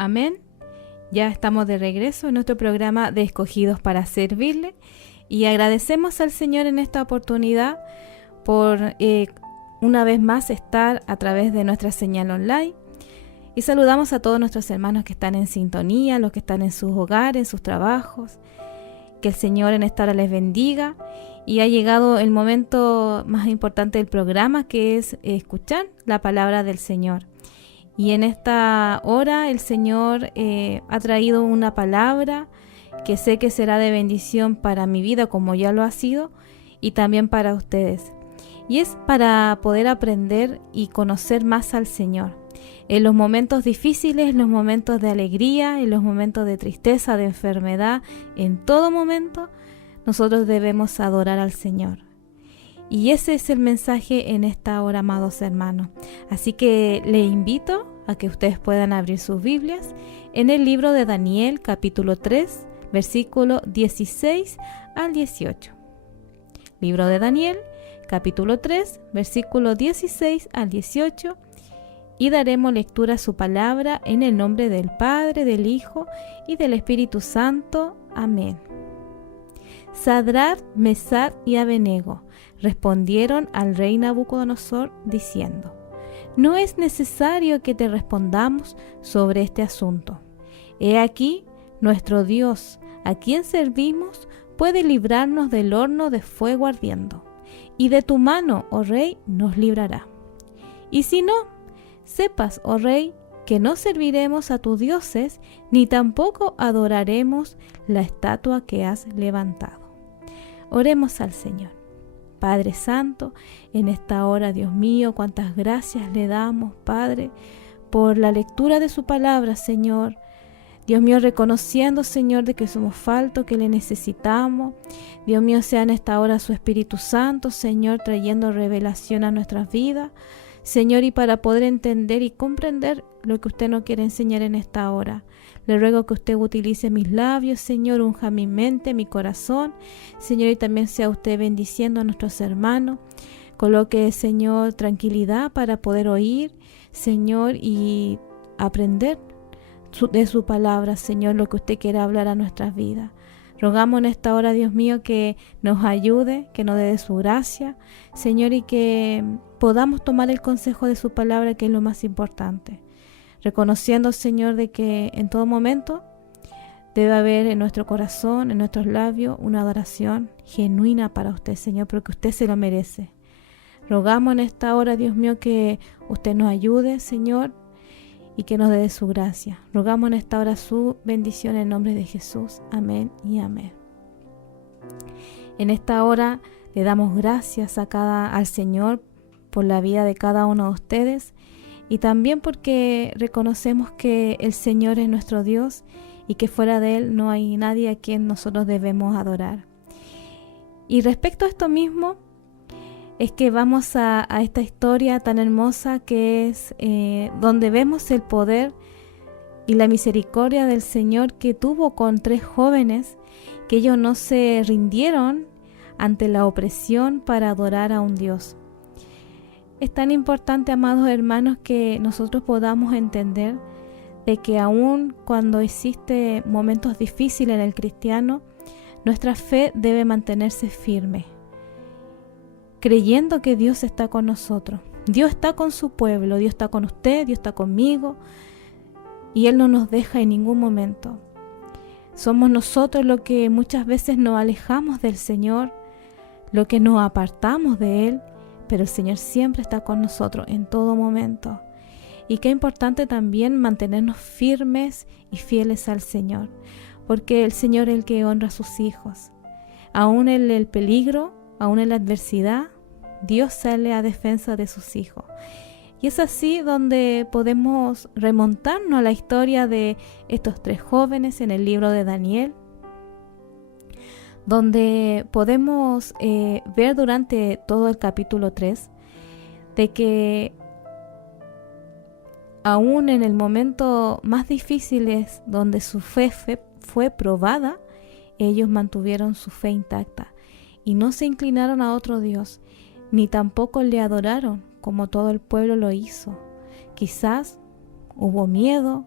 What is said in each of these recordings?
Amén. Ya estamos de regreso en nuestro programa de Escogidos para Servirle y agradecemos al Señor en esta oportunidad por una vez más estar a través de nuestra señal online. Y saludamos a todos nuestros hermanos que están en sintonía, los que están en sus hogares, en sus trabajos. Que el Señor en esta hora les bendiga. Y ha llegado el momento más importante del programa, que es escuchar la palabra del Señor. Y en esta hora el Señor ha traído una palabra que sé que será de bendición para mi vida, como ya lo ha sido, y también para ustedes. Y es para poder aprender y conocer más al Señor. En los momentos difíciles, en los momentos de alegría, en los momentos de tristeza, de enfermedad, en todo momento, nosotros debemos adorar al Señor. Y ese es el mensaje en esta hora, amados hermanos. Así que les invito a que ustedes puedan abrir sus Biblias en el libro de Daniel, capítulo 3, versículo 16 al 18. Libro de Daniel, capítulo 3, versículo 16 al 18. Y daremos lectura a su palabra en el nombre del Padre, del Hijo y del Espíritu Santo. Amén. Sadrach, Mesach y Abednego respondieron al rey Nabucodonosor diciendo: No es necesario que te respondamos sobre este asunto. He aquí, nuestro Dios, a quien servimos, puede librarnos del horno de fuego ardiendo, y de tu mano, oh rey, nos librará. Y si no, sepas, oh rey, que no serviremos a tus dioses, ni tampoco adoraremos la estatua que has levantado. Oremos al Señor. Padre Santo, en esta hora, Dios mío, cuántas gracias le damos, Padre, por la lectura de su palabra, Señor. Dios mío, reconociendo, Señor, de que somos faltos, que le necesitamos. Dios mío, sea en esta hora su Espíritu Santo, Señor, trayendo revelación a nuestras vidas. Señor, y para poder entender y comprender lo que usted nos quiere enseñar en esta hora. Le ruego que usted utilice mis labios, Señor, unja mi mente, mi corazón. Señor, y también sea usted bendiciendo a nuestros hermanos. Coloque, Señor, tranquilidad para poder oír, Señor, y aprender de su palabra, Señor, lo que usted quiera hablar a nuestras vidas. Rogamos en esta hora, Dios mío, que nos ayude, que nos dé de su gracia, Señor, y que podamos tomar el consejo de su palabra, que es lo más importante. Reconociendo, Señor, de que en todo momento debe haber en nuestro corazón, en nuestros labios, una adoración genuina para usted, Señor, porque usted se lo merece. Rogamos en esta hora, Dios mío, que usted nos ayude, Señor, y que nos dé de su gracia. Rogamos en esta hora su bendición en nombre de Jesús. Amén y amén. En esta hora le damos gracias al Señor por la vida de cada uno de ustedes, y también porque reconocemos que el Señor es nuestro Dios y que fuera de Él no hay nadie a quien nosotros debemos adorar. Y respecto a esto mismo, es que vamos a esta historia tan hermosa que es donde vemos el poder y la misericordia del Señor que tuvo con 3 jóvenes, que ellos no se rindieron ante la opresión para adorar a un Dios. Es tan importante, amados hermanos, que nosotros podamos entender de que aun cuando existen momentos difíciles en el cristiano, nuestra fe debe mantenerse firme, creyendo que Dios está con nosotros. Dios está con su pueblo, Dios está con usted, Dios está conmigo, y Él no nos deja en ningún momento. Somos nosotros los que muchas veces nos alejamos del Señor, lo que nos apartamos de Él, pero el Señor siempre está con nosotros en todo momento. Y qué importante también mantenernos firmes y fieles al Señor, porque el Señor es el que honra a sus hijos. Aún en el peligro, aún en la adversidad, Dios sale a defensa de sus hijos. Y es así donde podemos remontarnos a la historia de estos 3 jóvenes en el libro de Daniel, donde podemos ver durante todo el capítulo 3 de que aún en el momento más difíciles donde su fe fue probada, ellos mantuvieron su fe intacta y no se inclinaron a otro Dios, ni tampoco le adoraron como todo el pueblo lo hizo. Quizás hubo miedo,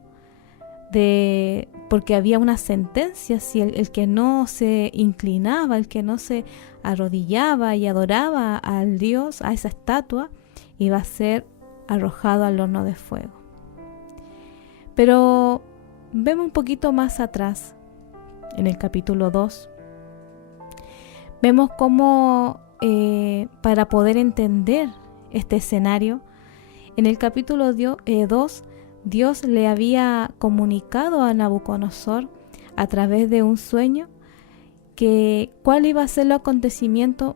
porque había una sentencia: si el que no se inclinaba, el que no se arrodillaba y adoraba al Dios, a esa estatua, iba a ser arrojado al horno de fuego. Pero vemos un poquito más atrás, en el capítulo 2, vemos cómo para poder entender este escenario, en el capítulo 2, Dios le había comunicado a Nabucodonosor a través de un sueño cuál iba a ser el acontecimiento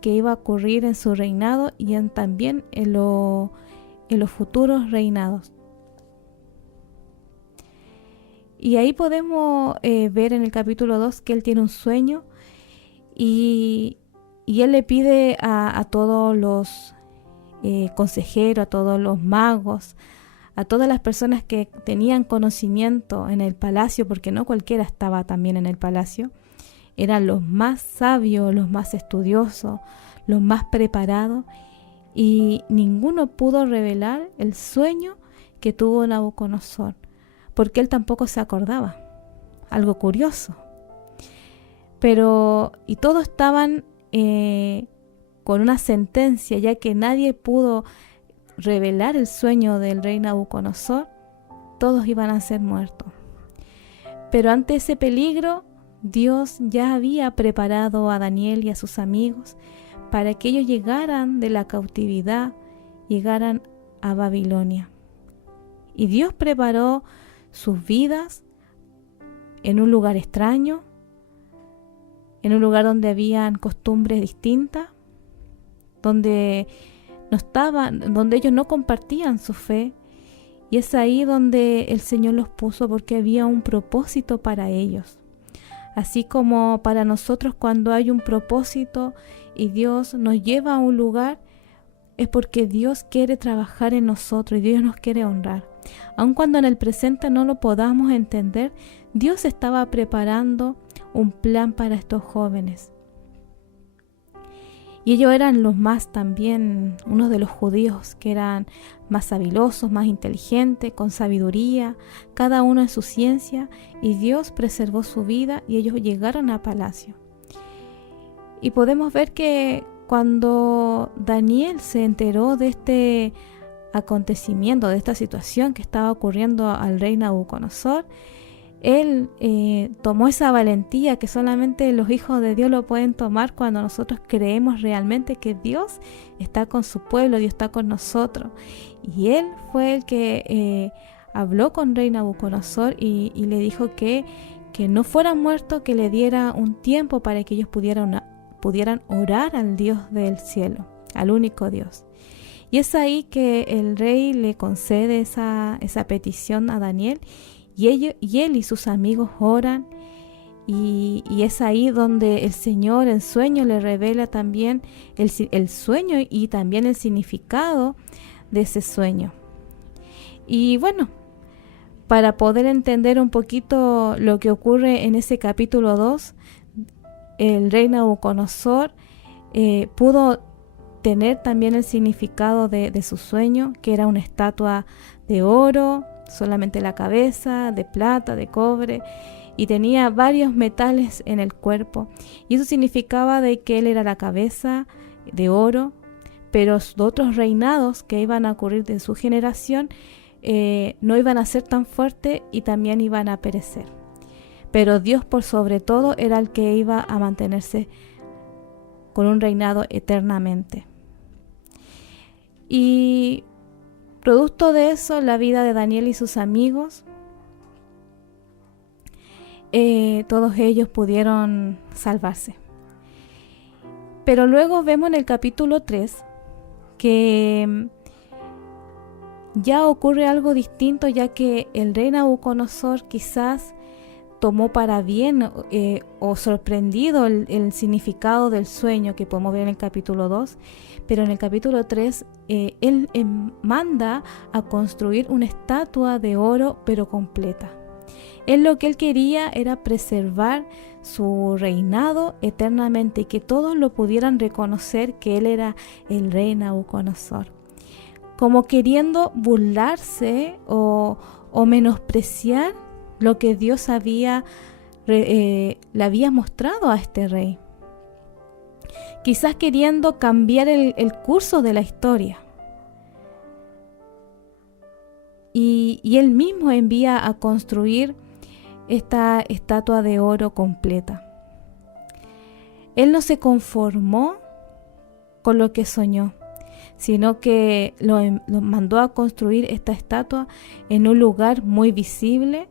que iba a ocurrir en su reinado y también en los futuros reinados. Y ahí podemos ver en el capítulo 2 que él tiene un sueño y él le pide a todos los consejeros, a todos los magos, a todas las personas que tenían conocimiento en el palacio, porque no cualquiera estaba también en el palacio, eran los más sabios, los más estudiosos, los más preparados, y ninguno pudo revelar el sueño que tuvo Nabucodonosor, porque él tampoco se acordaba. Algo curioso. Y todos estaban con una sentencia, ya que nadie pudo revelar el sueño del rey Nabucodonosor, todos iban a ser muertos. Pero ante ese peligro, Dios ya había preparado a Daniel y a sus amigos para que ellos llegaran de la cautividad, llegaran a Babilonia. Y Dios preparó sus vidas en un lugar extraño, en un lugar donde habían costumbres distintas, donde ellos no compartían su fe, y es ahí donde el Señor los puso porque había un propósito para ellos. Así como para nosotros, cuando hay un propósito y Dios nos lleva a un lugar, es porque Dios quiere trabajar en nosotros y Dios nos quiere honrar. Aun cuando en el presente no lo podamos entender, Dios estaba preparando un plan para estos jóvenes. Y ellos eran los más también, unos de los judíos que eran más habilosos, más inteligentes, con sabiduría, cada uno en su ciencia, y Dios preservó su vida y ellos llegaron a palacio. Y podemos ver que cuando Daniel se enteró de este acontecimiento, de esta situación que estaba ocurriendo al rey Nabucodonosor, él tomó esa valentía que solamente los hijos de Dios lo pueden tomar cuando nosotros creemos realmente que Dios está con su pueblo, Dios está con nosotros. Y él fue el que habló con rey Nabucodonosor y le dijo que no fuera muerto, que le diera un tiempo para que ellos pudieran orar al Dios del cielo, al único Dios. Y es ahí que el rey le concede esa petición a Daniel, y él y sus amigos oran, y es ahí donde el Señor en sueño le revela también el sueño y también el significado de ese sueño. Y bueno, para poder entender un poquito lo que ocurre en ese capítulo 2, el rey Nabucodonosor pudo tener también el significado de su sueño, que era una estatua de oro, solamente la cabeza, de plata, de cobre, y tenía varios metales en el cuerpo, y eso significaba de que él era la cabeza de oro, pero los otros reinados que iban a ocurrir de su generación no iban a ser tan fuertes y también iban a perecer. Pero Dios por sobre todo era el que iba a mantenerse con un reinado eternamente. Y producto de eso, la vida de Daniel y sus amigos, todos ellos pudieron salvarse. Pero luego vemos en el capítulo 3 que ya ocurre algo distinto, ya que el rey Nabucodonosor quizás tomó para bien o sorprendido el significado del sueño que podemos ver en el capítulo 2, pero en el capítulo 3 él manda a construir una estatua de oro pero completa. Lo que él quería era preservar su reinado eternamente y que todos lo pudieran reconocer que él era el rey Nabucodonosor, como queriendo burlarse o menospreciar lo que Dios le había mostrado a este rey. Quizás queriendo cambiar el curso de la historia. Y él mismo envía a construir esta estatua de oro completa. Él no se conformó con lo que soñó, sino que lo mandó a construir esta estatua en un lugar muy visible,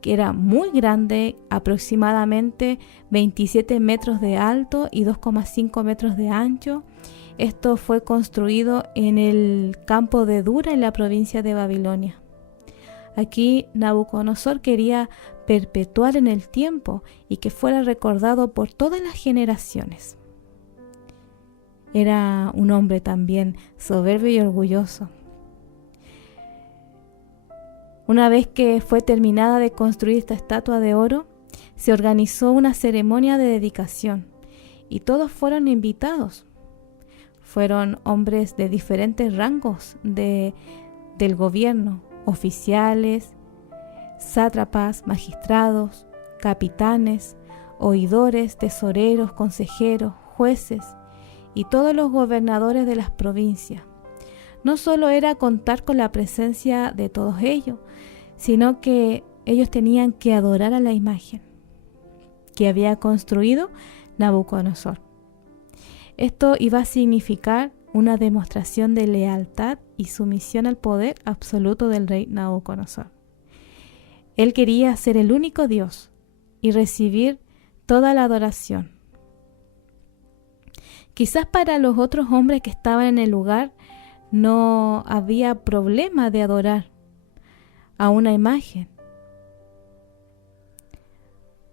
que era muy grande, aproximadamente 27 metros de alto y 2,5 metros de ancho. Esto fue construido en el campo de Dura, en la provincia de Babilonia. Aquí Nabucodonosor quería perpetuar en el tiempo y que fuera recordado por todas las generaciones. Era un hombre también soberbio y orgulloso. Una vez que fue terminada de construir esta estatua de oro, se organizó una ceremonia de dedicación y todos fueron invitados. Fueron hombres de diferentes rangos del gobierno, oficiales, sátrapas, magistrados, capitanes, oidores, tesoreros, consejeros, jueces y todos los gobernadores de las provincias. No solo era contar con la presencia de todos ellos, sino que ellos tenían que adorar a la imagen que había construido Nabucodonosor. Esto iba a significar una demostración de lealtad y sumisión al poder absoluto del rey Nabucodonosor. Él quería ser el único Dios y recibir toda la adoración. Quizás para los otros hombres que estaban en el lugar no había problema de adorar a una imagen,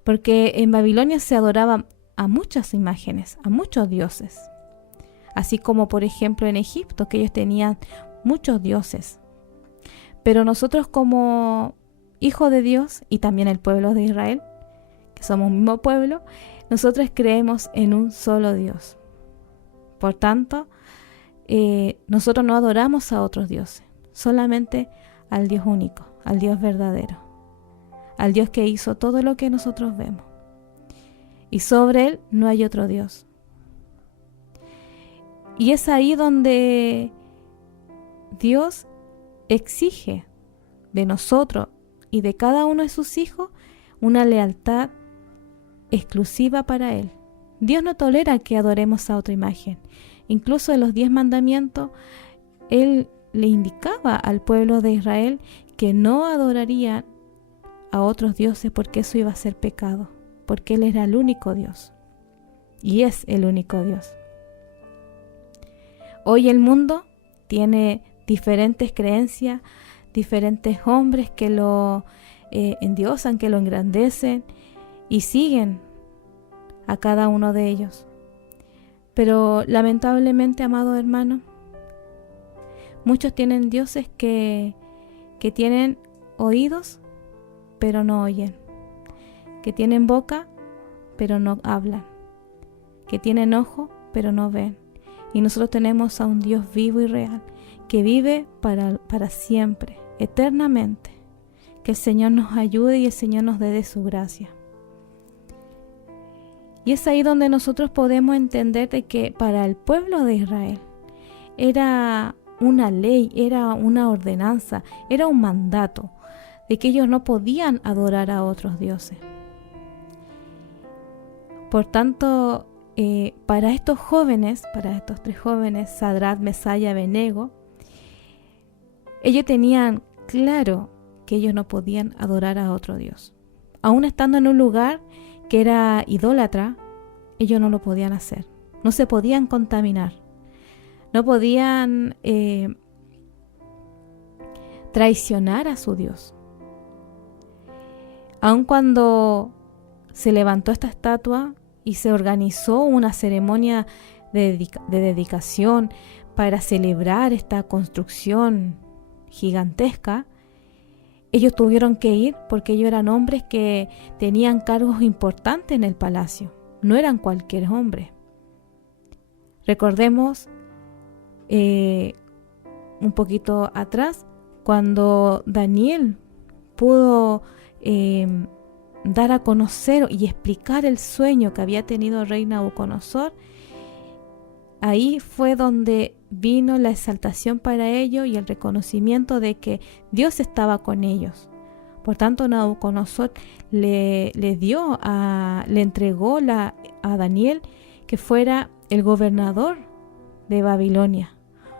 porque en Babilonia se adoraban a muchas imágenes, a muchos dioses, así como por ejemplo en Egipto, que ellos tenían muchos dioses. Pero nosotros como hijos de Dios y también el pueblo de Israel, que somos un mismo pueblo, nosotros creemos en un solo Dios. Por tanto, nosotros no adoramos a otros dioses, solamente al Dios único, al Dios verdadero, al Dios que hizo todo lo que nosotros vemos. Y sobre Él no hay otro Dios. Y es ahí donde Dios exige de nosotros y de cada uno de sus hijos una lealtad exclusiva para Él. Dios no tolera que adoremos a otra imagen. Incluso en los 10 mandamientos, Él le indicaba al pueblo de Israel que no adorarían a otros dioses porque eso iba a ser pecado, porque Él era el único Dios y es el único Dios. Hoy el mundo tiene diferentes creencias, diferentes hombres que lo endiosan, que lo engrandecen y siguen a cada uno de ellos. Pero lamentablemente, amado hermano, muchos tienen dioses que tienen oídos, pero no oyen, que tienen boca, pero no hablan, que tienen ojo, pero no ven. Y nosotros tenemos a un Dios vivo y real, que vive para siempre, eternamente. Que el Señor nos ayude y el Señor nos dé de su gracia. Y es ahí donde nosotros podemos entender de que para el pueblo de Israel era una ley, era una ordenanza, era un mandato de que ellos no podían adorar a otros dioses. Por tanto, para estos jóvenes, para estos 3 jóvenes, Sadrach, Mesach y Abednego, ellos tenían claro que ellos no podían adorar a otro Dios. Aún estando en un lugar que era idólatra, ellos no lo podían hacer. No se podían contaminar. No podían traicionar a su Dios. Aun cuando se levantó esta estatua y se organizó una ceremonia de dedicación para celebrar esta construcción gigantesca, ellos tuvieron que ir porque ellos eran hombres que tenían cargos importantes en el palacio. No eran cualquier hombre. Recordemos un poquito atrás, cuando Daniel pudo dar a conocer y explicar el sueño que había tenido el rey Nabucodonosor, ahí fue donde vino la exaltación para ellos y el reconocimiento de que Dios estaba con ellos. Por tanto, Nabucodonosor le entregó a Daniel que fuera el gobernador de Babilonia.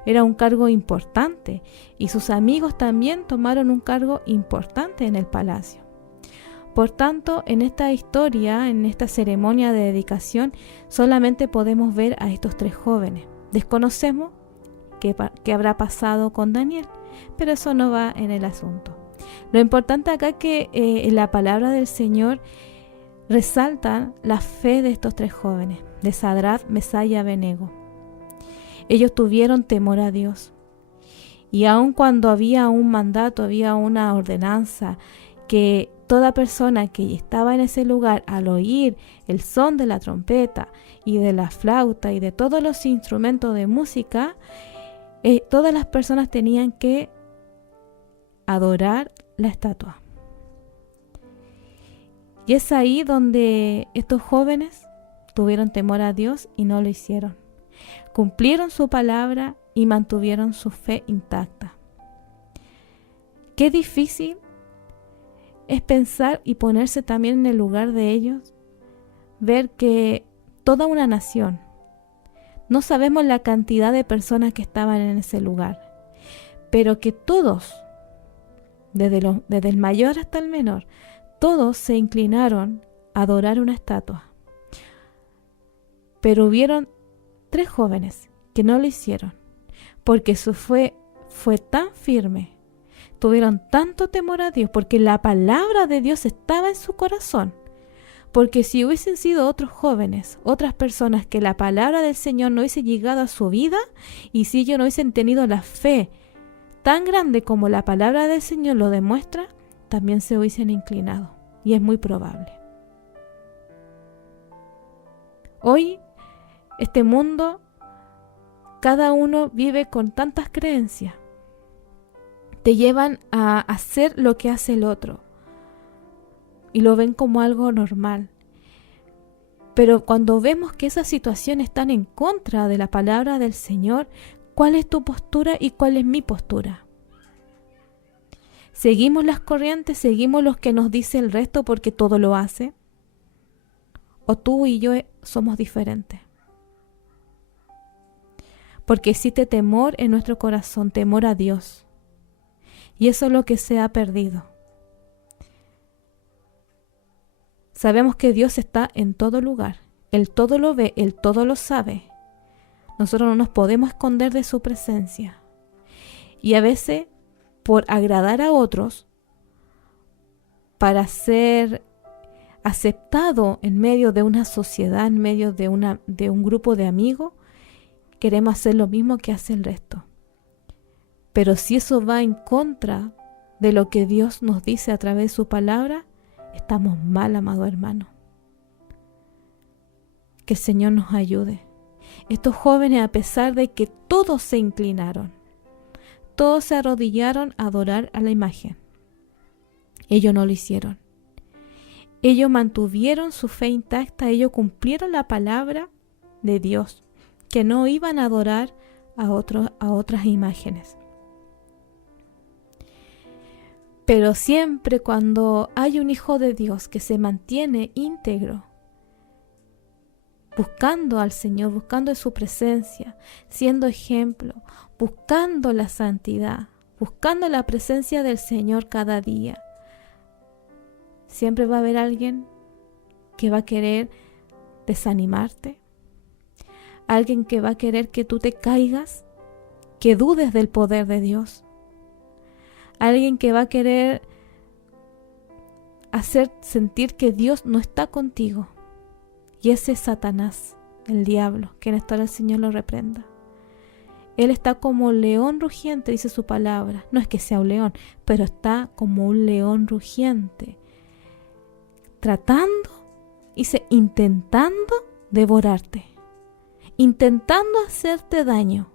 Era un cargo importante y sus amigos también tomaron un cargo importante en el palacio. Por tanto, en esta historia, en esta ceremonia de dedicación, solamente podemos ver a estos 3 jóvenes. Desconocemos qué habrá pasado con Daniel, pero eso no va en el asunto. Lo importante acá es que en la palabra del Señor resalta la fe de estos 3 jóvenes, de Sadrach, Mesach y Abednego. Ellos tuvieron temor a Dios. Y aun cuando había un mandato, había una ordenanza, que toda persona que estaba en ese lugar, al oír el son de la trompeta y de la flauta y de todos los instrumentos de música, todas las personas tenían que adorar la estatua. Y es ahí donde estos jóvenes tuvieron temor a Dios y no lo hicieron. Cumplieron su palabra y mantuvieron su fe intacta. Qué difícil es pensar y ponerse también en el lugar de ellos, ver que toda una nación, no sabemos la cantidad de personas que estaban en ese lugar, pero que todos, desde el mayor hasta el menor, todos se inclinaron a adorar una estatua. Pero hubieron 3 jóvenes que no lo hicieron, porque su fe fue tan firme, tuvieron tanto temor a Dios, porque la palabra de Dios estaba en su corazón. Porque si hubiesen sido otros jóvenes, otras personas que la palabra del Señor no hubiese llegado a su vida, y si ellos no hubiesen tenido la fe tan grande como la palabra del Señor lo demuestra, también se hubiesen inclinado. Y es muy probable. Hoy, este mundo, cada uno vive con tantas creencias. Te llevan a hacer lo que hace el otro. Y lo ven como algo normal. Pero cuando vemos que esas situaciones están en contra de la palabra del Señor, ¿cuál es tu postura y cuál es mi postura? ¿Seguimos las corrientes? ¿Seguimos los que nos dice el resto porque todo lo hace? ¿O tú y yo somos diferentes? Porque existe temor en nuestro corazón, temor a Dios. Y eso es lo que se ha perdido. Sabemos que Dios está en todo lugar. Él todo lo ve, Él todo lo sabe. Nosotros no nos podemos esconder de su presencia. Y a veces, por agradar a otros, para ser aceptado en medio de una sociedad, en medio de un grupo de amigos, queremos hacer lo mismo que hace el resto. Pero si eso va en contra de lo que Dios nos dice a través de su palabra, estamos mal, amado hermano. Que el Señor nos ayude. Estos jóvenes, a pesar de que todos se inclinaron, todos se arrodillaron a adorar a la imagen, ellos no lo hicieron. Ellos mantuvieron su fe intacta, ellos cumplieron la palabra de Dios, que no iban a adorar a otras imágenes. Pero siempre cuando hay un hijo de Dios que se mantiene íntegro, buscando al Señor, buscando su presencia, siendo ejemplo, buscando la santidad, buscando la presencia del Señor cada día, siempre va a haber alguien que va a querer desanimarte, alguien que va a querer que tú te caigas, que dudes del poder de Dios. Alguien que va a querer hacer sentir que Dios no está contigo. Y ese es Satanás, el diablo, que en esta hora el Señor lo reprenda. Él está como león rugiente, dice su palabra. No es que sea un león, pero está como un león rugiente, tratando, intentando devorarte, intentando hacerte daño.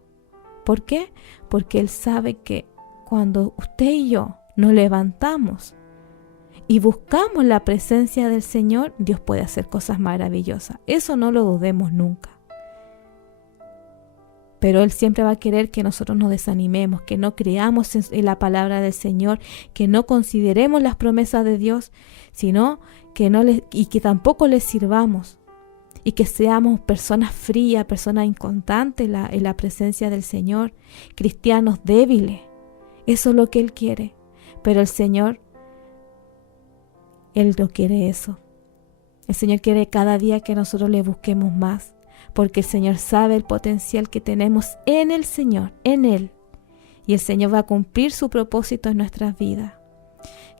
¿Por qué? Porque él sabe que cuando usted y yo nos levantamos y buscamos la presencia del Señor, Dios puede hacer cosas maravillosas. Eso no lo dudemos nunca. Pero Él siempre va a querer que nosotros nos desanimemos, que no creamos en la palabra del Señor, que no consideremos las promesas de Dios, sino que tampoco les sirvamos y que seamos personas frías, personas inconstantes en la presencia del Señor, cristianos débiles. Eso es lo que Él quiere. Pero el Señor, Él no quiere eso. El Señor quiere cada día que nosotros le busquemos más, porque el Señor sabe el potencial que tenemos en el Señor, en Él. Y el Señor va a cumplir su propósito en nuestras vidas.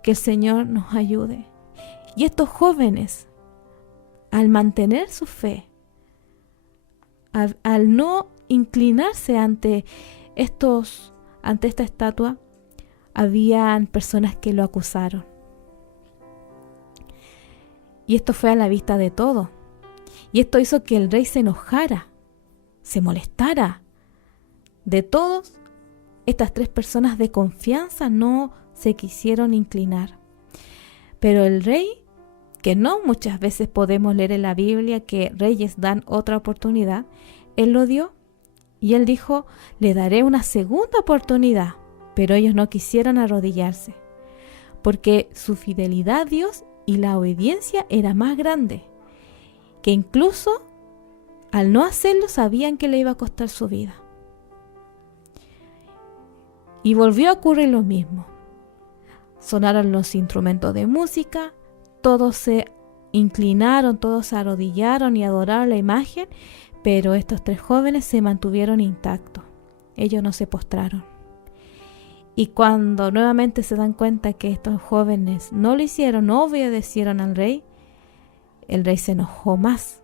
Que el Señor nos ayude. Y estos jóvenes, al mantener su fe, al no inclinarse ante esta estatua, habían personas que lo acusaron. Y esto fue a la vista de todos. Y esto hizo que el rey se enojara, se molestara. De todos, estas 3 personas de confianza no se quisieron inclinar. Pero el rey, que no muchas veces podemos leer en la Biblia que reyes dan otra oportunidad, él lo dio y él dijo, le daré una segunda oportunidad, pero ellos no quisieron arrodillarse, porque su fidelidad a Dios y la obediencia era más grande, que incluso al no hacerlo sabían que le iba a costar su vida. Y volvió a ocurrir lo mismo. Sonaron los instrumentos de música, todos se inclinaron, todos se arrodillaron y adoraron la imagen, pero estos 3 jóvenes se mantuvieron intactos. Ellos no se postraron. Y cuando nuevamente se dan cuenta que estos jóvenes no lo hicieron, no obedecieron al rey, el rey se enojó más.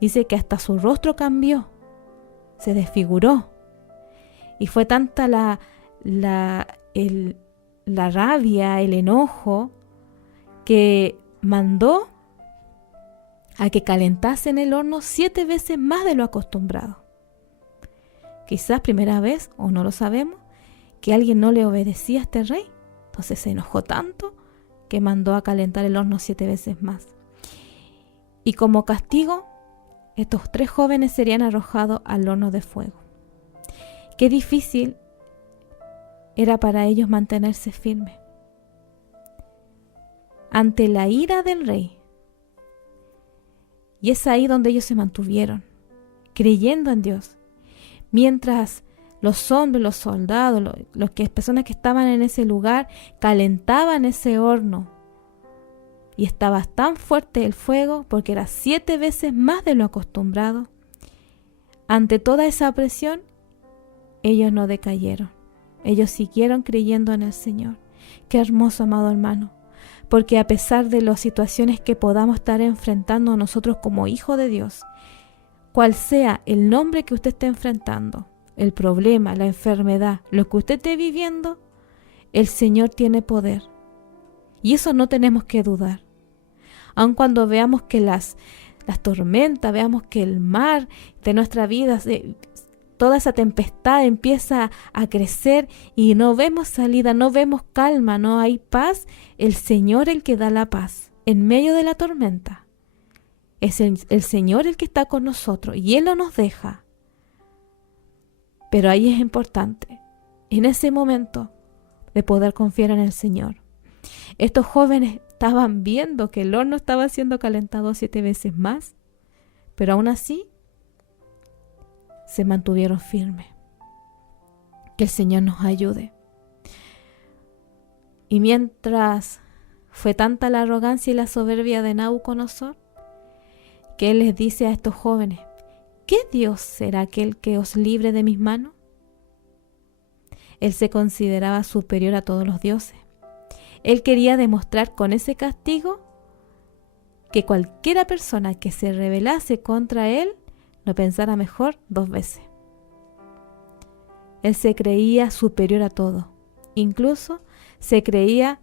Dice que hasta su rostro cambió, se desfiguró. Y fue tanta la rabia, el enojo, que mandó a que calentasen el horno 7 veces más de lo acostumbrado. Quizás primera vez, o no lo sabemos, que alguien no le obedecía a este rey. Entonces se enojó tanto que mandó a calentar el horno 7 veces más. Y como castigo, estos 3 jóvenes serían arrojados al horno de fuego. Qué difícil era para ellos mantenerse firmes ante la ira del rey. Y es ahí donde ellos se mantuvieron, creyendo en Dios. Mientras los hombres, los soldados, las personas que estaban en ese lugar calentaban ese horno. Y estaba tan fuerte el fuego porque era 7 veces más de lo acostumbrado. Ante toda esa presión, ellos no decayeron. Ellos siguieron creyendo en el Señor. Qué hermoso, amado hermano. Porque a pesar de las situaciones que podamos estar enfrentando nosotros como hijos de Dios, cual sea el nombre que usted esté enfrentando, el problema, la enfermedad, lo que usted esté viviendo, el Señor tiene poder. Y eso no tenemos que dudar. Aun cuando veamos que las tormentas, veamos que el mar de nuestra vida, toda esa tempestad empieza a crecer y no vemos salida, no vemos calma, no hay paz, el Señor el que da la paz en medio de la tormenta. Es el Señor el que está con nosotros y Él no nos deja. Pero ahí es importante, en ese momento, de poder confiar en el Señor. Estos jóvenes estaban viendo que el horno estaba siendo calentado 7 veces más, pero aún así se mantuvieron firmes. Que el Señor nos ayude. Y mientras fue tanta la arrogancia y la soberbia de Nabucodonosor, que él les dice a estos jóvenes, ¿qué Dios será aquel que os libre de mis manos? Él se consideraba superior a todos los dioses. Él quería demostrar con ese castigo que cualquiera persona que se rebelase contra él lo pensara mejor 2 veces. Él se creía superior a todo. Incluso se creía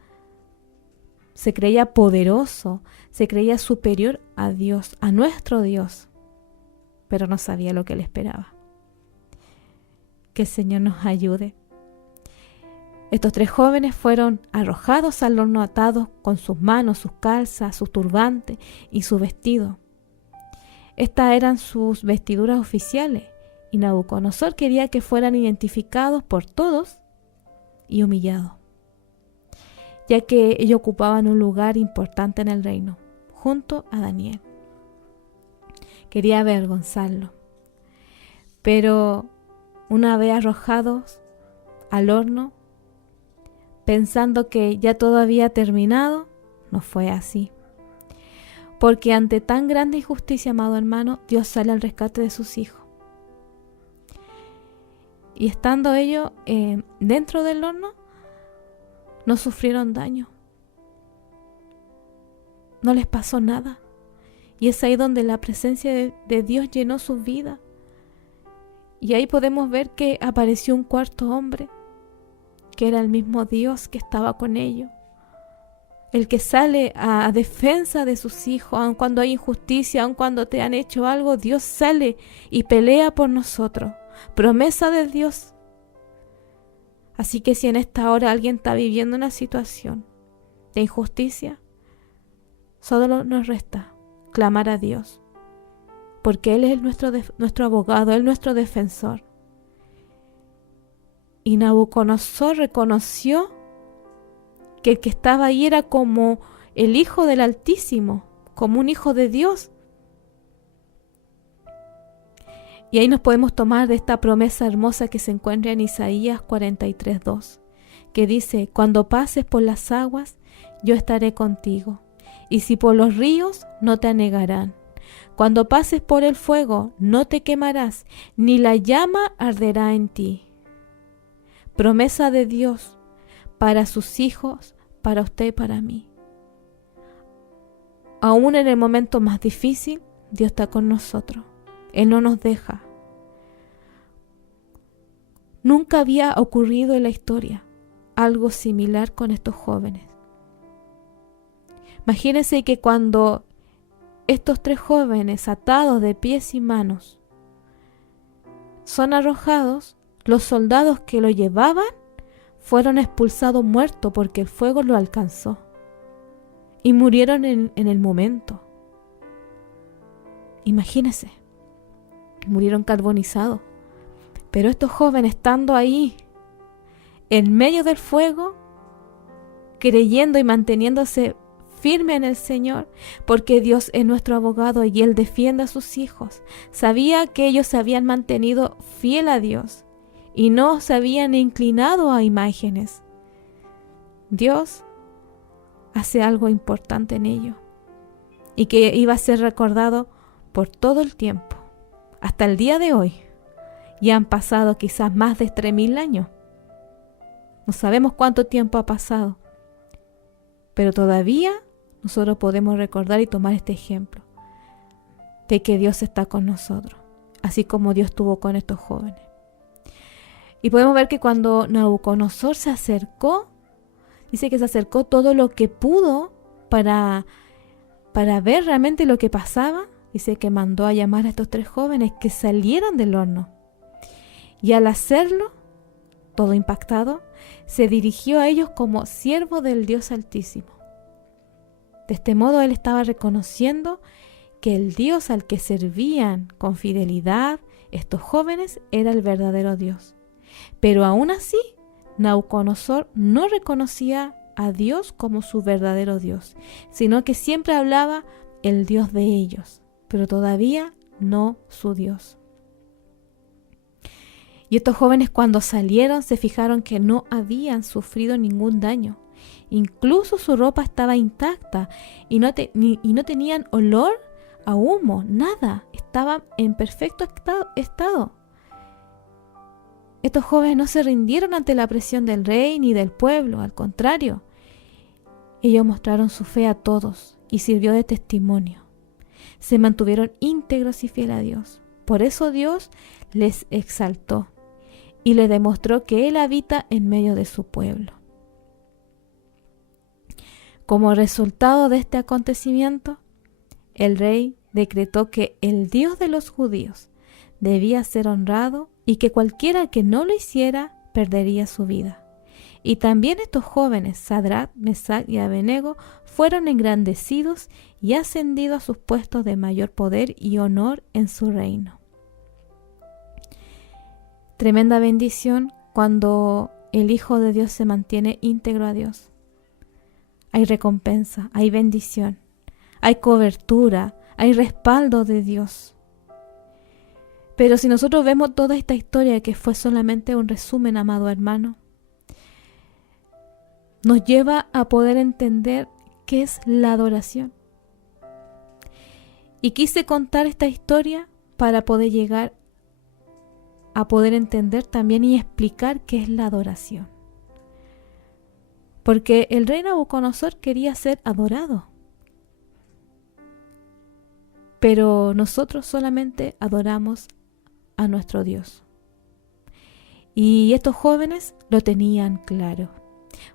poderoso, se creía superior a Dios, a nuestro Dios. Pero no sabía lo que le esperaba. Que el Señor nos ayude. Estos 3 jóvenes fueron arrojados al horno atados con sus manos, sus calzas, su turbante y su vestido. Estas eran sus vestiduras oficiales y Nabucodonosor quería que fueran identificados por todos y humillados, ya que ellos ocupaban un lugar importante en el reino, junto a Daniel. Quería avergonzarlo, pero una vez arrojados al horno, pensando que ya todo había terminado, no fue así. Porque ante tan grande injusticia, amado hermano, Dios sale al rescate de sus hijos. Y estando ellos dentro del horno, no sufrieron daño. No les pasó nada. Y es ahí donde la presencia de Dios llenó sus vidas. Y ahí podemos ver que apareció un 4.º hombre, que era el mismo Dios que estaba con ellos. El que sale a defensa de sus hijos, aun cuando hay injusticia, aun cuando te han hecho algo, Dios sale y pelea por nosotros. Promesa de Dios. Así que si en esta hora alguien está viviendo una situación de injusticia, solo nos resta clamar a Dios, porque Él es nuestro abogado, Él es nuestro defensor. Y Nabucodonosor reconoció que el que estaba ahí era como el Hijo del Altísimo, como un hijo de Dios. Y ahí nos podemos tomar de esta promesa hermosa que se encuentra en Isaías 43:2, que dice: cuando pases por las aguas, yo estaré contigo, y si por los ríos, no te anegarán. Cuando pases por el fuego, no te quemarás, ni la llama arderá en ti. Promesa de Dios para sus hijos, para usted y para mí. Aún en el momento más difícil, Dios está con nosotros. Él no nos deja. Nunca había ocurrido en la historia algo similar con estos jóvenes. Imagínense que cuando estos 3 jóvenes atados de pies y manos son arrojados, los soldados que lo llevaban fueron expulsados muertos porque el fuego lo alcanzó y murieron en el momento. Imagínense, murieron carbonizados. Pero estos jóvenes, estando ahí en medio del fuego, creyendo y manteniéndose firme en el Señor, porque Dios es nuestro abogado y Él defiende a sus hijos, sabía que ellos se habían mantenido fiel a Dios y no se habían inclinado a imágenes. Dios hace algo importante en ellos y que iba a ser recordado por todo el tiempo, hasta el día de hoy. Y han pasado quizás más de 3.000 años. No sabemos cuánto tiempo ha pasado, pero todavía nosotros podemos recordar y tomar este ejemplo de que Dios está con nosotros, así como Dios estuvo con estos jóvenes. Y podemos ver que cuando Nabucodonosor se acercó, dice que se acercó todo lo que pudo para ver realmente lo que pasaba. Dice que mandó a llamar a estos 3 jóvenes que salieran del horno. Y al hacerlo, todo impactado, se dirigió a ellos como siervo del Dios Altísimo. De este modo él estaba reconociendo que el Dios al que servían con fidelidad estos jóvenes era el verdadero Dios. Pero aún así, Nabucodonosor no reconocía a Dios como su verdadero Dios, sino que siempre hablaba el Dios de ellos, pero todavía no su Dios. Y estos jóvenes, cuando salieron, se fijaron que no habían sufrido ningún daño. Incluso su ropa estaba intacta y no tenían olor a humo, nada. Estaban en perfecto estado. Estos jóvenes no se rindieron ante la presión del rey ni del pueblo, al contrario. Ellos mostraron su fe a todos y sirvió de testimonio. Se mantuvieron íntegros y fieles a Dios. Por eso Dios les exaltó y le demostró que Él habita en medio de su pueblo. Como resultado de este acontecimiento, el rey decretó que el Dios de los judíos debía ser honrado y que cualquiera que no lo hiciera perdería su vida. Y también estos jóvenes, Sadrach, Mesach y Abednego, fueron engrandecidos y ascendidos a sus puestos de mayor poder y honor en su reino. Tremenda bendición cuando el Hijo de Dios se mantiene íntegro a Dios. Hay recompensa, hay bendición, hay cobertura, hay respaldo de Dios. Pero si nosotros vemos toda esta historia que fue solamente un resumen, amado hermano, nos lleva a poder entender qué es la adoración. Y quise contar esta historia para poder llegar a poder entender también y explicar qué es la adoración. Porque el rey Nabucodonosor quería ser adorado. Pero nosotros solamente adoramos a nuestro Dios. Y estos jóvenes lo tenían claro,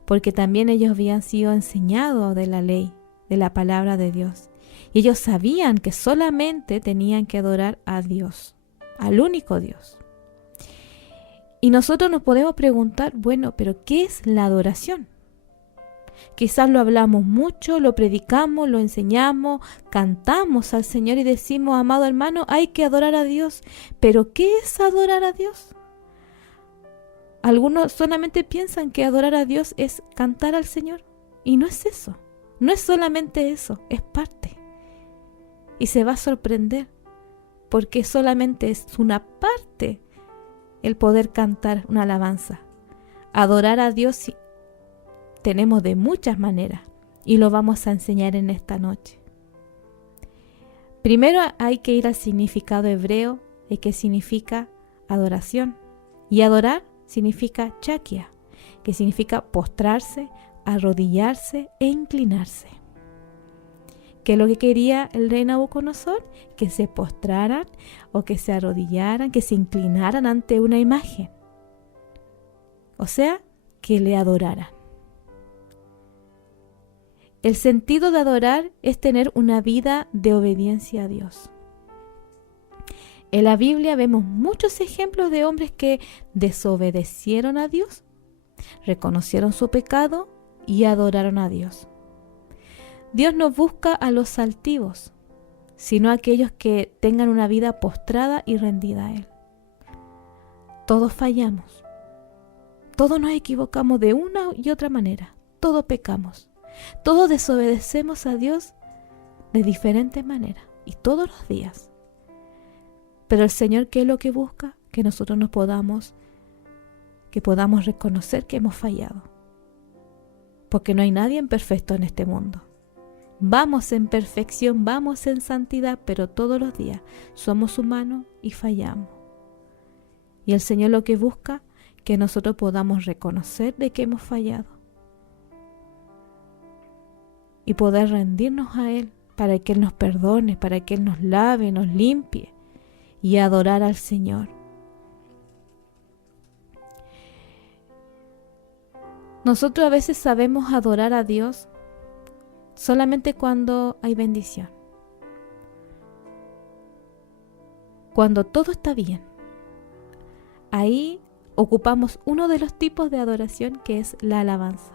porque también ellos habían sido enseñados de la ley, de la palabra de Dios. Y ellos sabían que solamente tenían que adorar a Dios, al único Dios. Y nosotros nos podemos preguntar, bueno, pero ¿qué es la adoración? Quizás lo hablamos mucho, lo predicamos, lo enseñamos, cantamos al Señor y decimos, amado hermano, hay que adorar a Dios. ¿Pero qué es adorar a Dios? Algunos solamente piensan que adorar a Dios es cantar al Señor. Y no es eso. No es solamente eso, es parte. Y se va a sorprender, porque solamente es una parte el poder cantar una alabanza. Adorar a Dios tenemos de muchas maneras y lo vamos a enseñar en esta noche. Primero hay que ir al significado hebreo, que significa adoración. Y adorar significa chakia, que significa postrarse, arrodillarse e inclinarse. ¿Qué es lo que quería el rey Nabucodonosor? Que se postraran o que se arrodillaran, que se inclinaran ante una imagen. O sea, que le adoraran. El sentido de adorar es tener una vida de obediencia a Dios. En la Biblia vemos muchos ejemplos de hombres que desobedecieron a Dios, reconocieron su pecado y adoraron a Dios. Dios no busca a los altivos, sino a aquellos que tengan una vida postrada y rendida a Él. Todos fallamos, todos nos equivocamos de una y otra manera, todos pecamos. Todos desobedecemos a Dios de diferentes maneras y todos los días. Pero el Señor, ¿qué es lo que busca? Que nosotros podamos reconocer que hemos fallado. Porque no hay nadie perfecto en este mundo. Vamos en perfección, vamos en santidad, pero todos los días somos humanos y fallamos. Y el Señor lo que busca, que nosotros podamos reconocer de que hemos fallado. Y poder rendirnos a Él para que Él nos perdone, para que Él nos lave, nos limpie y adorar al Señor. Nosotros a veces sabemos adorar a Dios solamente cuando hay bendición. Cuando todo está bien. Ahí ocupamos uno de los tipos de adoración que es la alabanza.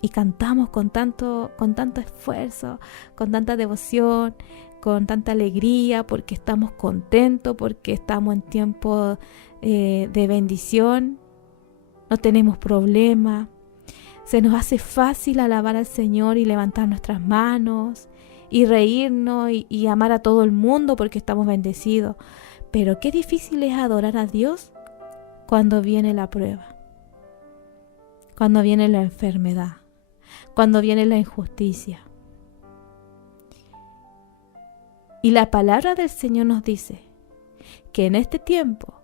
Y cantamos con tanto esfuerzo, con tanta devoción, con tanta alegría, porque estamos contentos, porque estamos en tiempo de bendición, no tenemos problemas, se nos hace fácil alabar al Señor y levantar nuestras manos y reírnos y amar a todo el mundo porque estamos bendecidos. Pero qué difícil es adorar a Dios cuando viene la prueba, cuando viene la enfermedad, cuando viene la injusticia. Y la palabra del Señor nos dice que en este tiempo,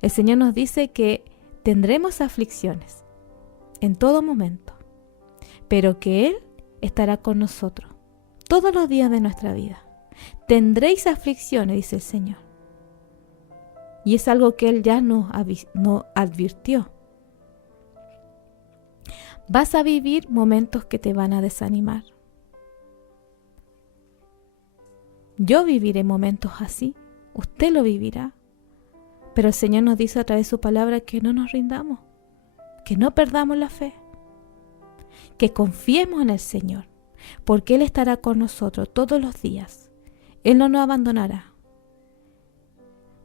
el Señor nos dice que tendremos aflicciones en todo momento, pero que Él estará con nosotros todos los días de nuestra vida. Tendréis aflicciones, dice el Señor. Y es algo que Él ya nos advirtió. Vas a vivir momentos que te van a desanimar. Yo viviré momentos así, usted lo vivirá. Pero el Señor nos dice a través de su palabra que no nos rindamos, que no perdamos la fe, que confiemos en el Señor, porque Él estará con nosotros todos los días. Él no nos abandonará.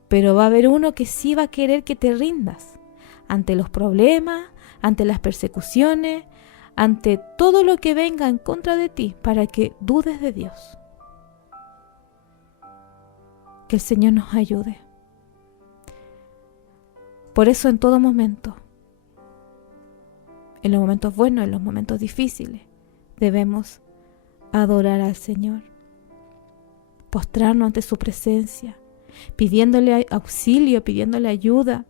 Pero va a haber uno que sí va a querer que te rindas ante los problemas, ante las persecuciones, ante todo lo que venga en contra de ti, para que dudes de Dios. Que el Señor nos ayude. Por eso en todo momento, en los momentos buenos, en los momentos difíciles, debemos adorar al Señor, postrarnos ante su presencia, pidiéndole auxilio, pidiéndole ayuda,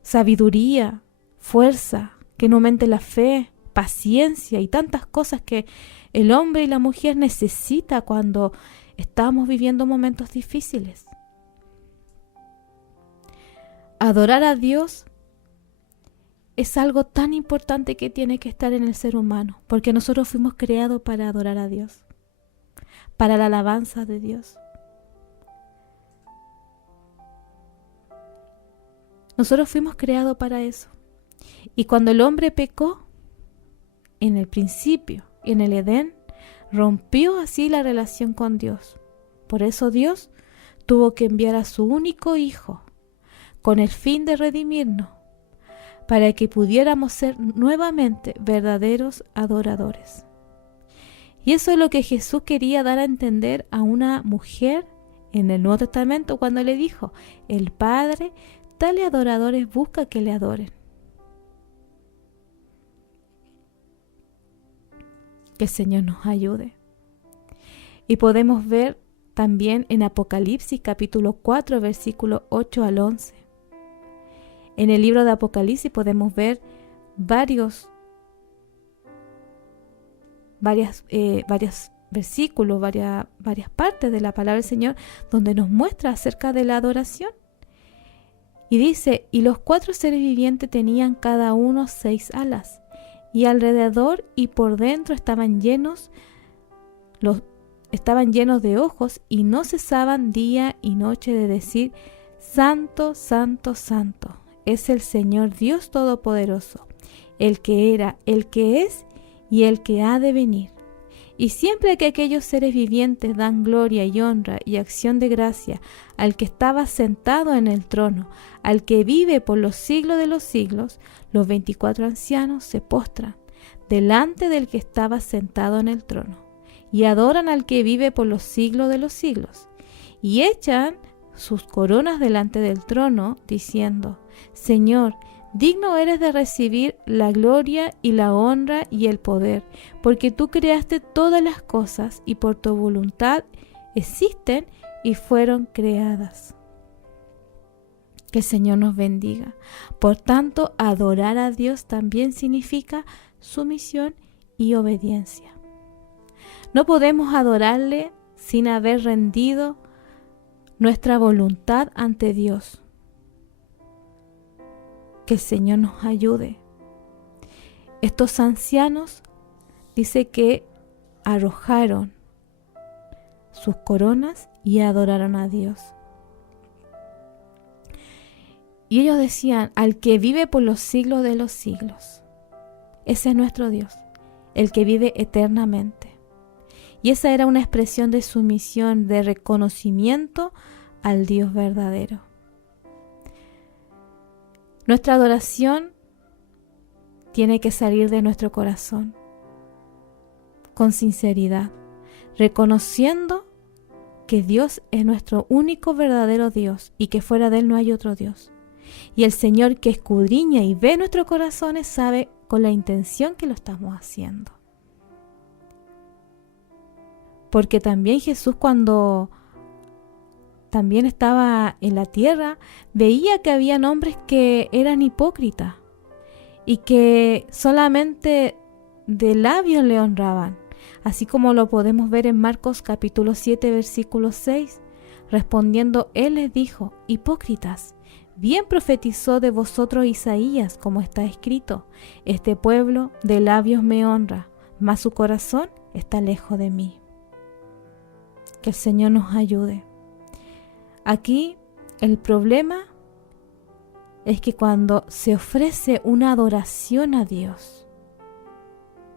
sabiduría, fuerza, que no aumente la fe, paciencia y tantas cosas que el hombre y la mujer necesita cuando estamos viviendo momentos difíciles. Adorar a Dios es algo tan importante que tiene que estar en el ser humano, porque nosotros fuimos creados para adorar a Dios, para la alabanza de Dios. Nosotros fuimos creados para eso. Y cuando el hombre pecó, en el principio, en el Edén, rompió así la relación con Dios. Por eso Dios tuvo que enviar a su único Hijo, con el fin de redimirnos, para que pudiéramos ser nuevamente verdaderos adoradores. Y eso es lo que Jesús quería dar a entender a una mujer en el Nuevo Testamento cuando le dijo: el Padre, tales adoradores busca que le adoren. Que el Señor nos ayude. Y podemos ver también en Apocalipsis capítulo 4, versículos 8 al 11. En el libro de Apocalipsis podemos ver varios versículos, varias partes de la palabra del Señor donde nos muestra acerca de la adoración. Y dice: y los 4 seres vivientes tenían cada uno 6 alas, y alrededor y por dentro estaban llenos de ojos, y no cesaban día y noche de decir: Santo, Santo, Santo, es el Señor Dios Todopoderoso, el que era, el que es y el que ha de venir. Y siempre que aquellos seres vivientes dan gloria y honra y acción de gracia al que estaba sentado en el trono, al que vive por los siglos de los siglos, los 24 ancianos se postran delante del que estaba sentado en el trono y adoran al que vive por los siglos de los siglos, y echan sus coronas delante del trono, diciendo: Señor, digno eres de recibir la gloria y la honra y el poder, porque tú creaste todas las cosas y por tu voluntad existen y fueron creadas. Que el Señor nos bendiga. Por tanto, adorar a Dios también significa sumisión y obediencia. No podemos adorarle sin haber rendido nuestra voluntad ante Dios. Que el Señor nos ayude. Estos ancianos dice que arrojaron sus coronas y adoraron a Dios. Y ellos decían: al que vive por los siglos de los siglos. Ese es nuestro Dios, el que vive eternamente. Y esa era una expresión de sumisión, de reconocimiento al Dios verdadero. Nuestra adoración tiene que salir de nuestro corazón, con sinceridad, reconociendo que Dios es nuestro único verdadero Dios y que fuera de Él no hay otro Dios. Y el Señor, que escudriña y ve nuestros corazones, sabe con la intención que lo estamos haciendo. Porque también Jesús, cuando también estaba en la tierra, veía que habían hombres que eran hipócritas y que solamente de labios le honraban, así como lo podemos ver en Marcos capítulo 7 versículo 6. Respondiendo él les dijo: hipócritas, bien profetizó de vosotros Isaías, como está escrito: este pueblo de labios me honra, mas su corazón está lejos de mí. Que el Señor nos ayude. Aquí el problema es que cuando se ofrece una adoración a Dios,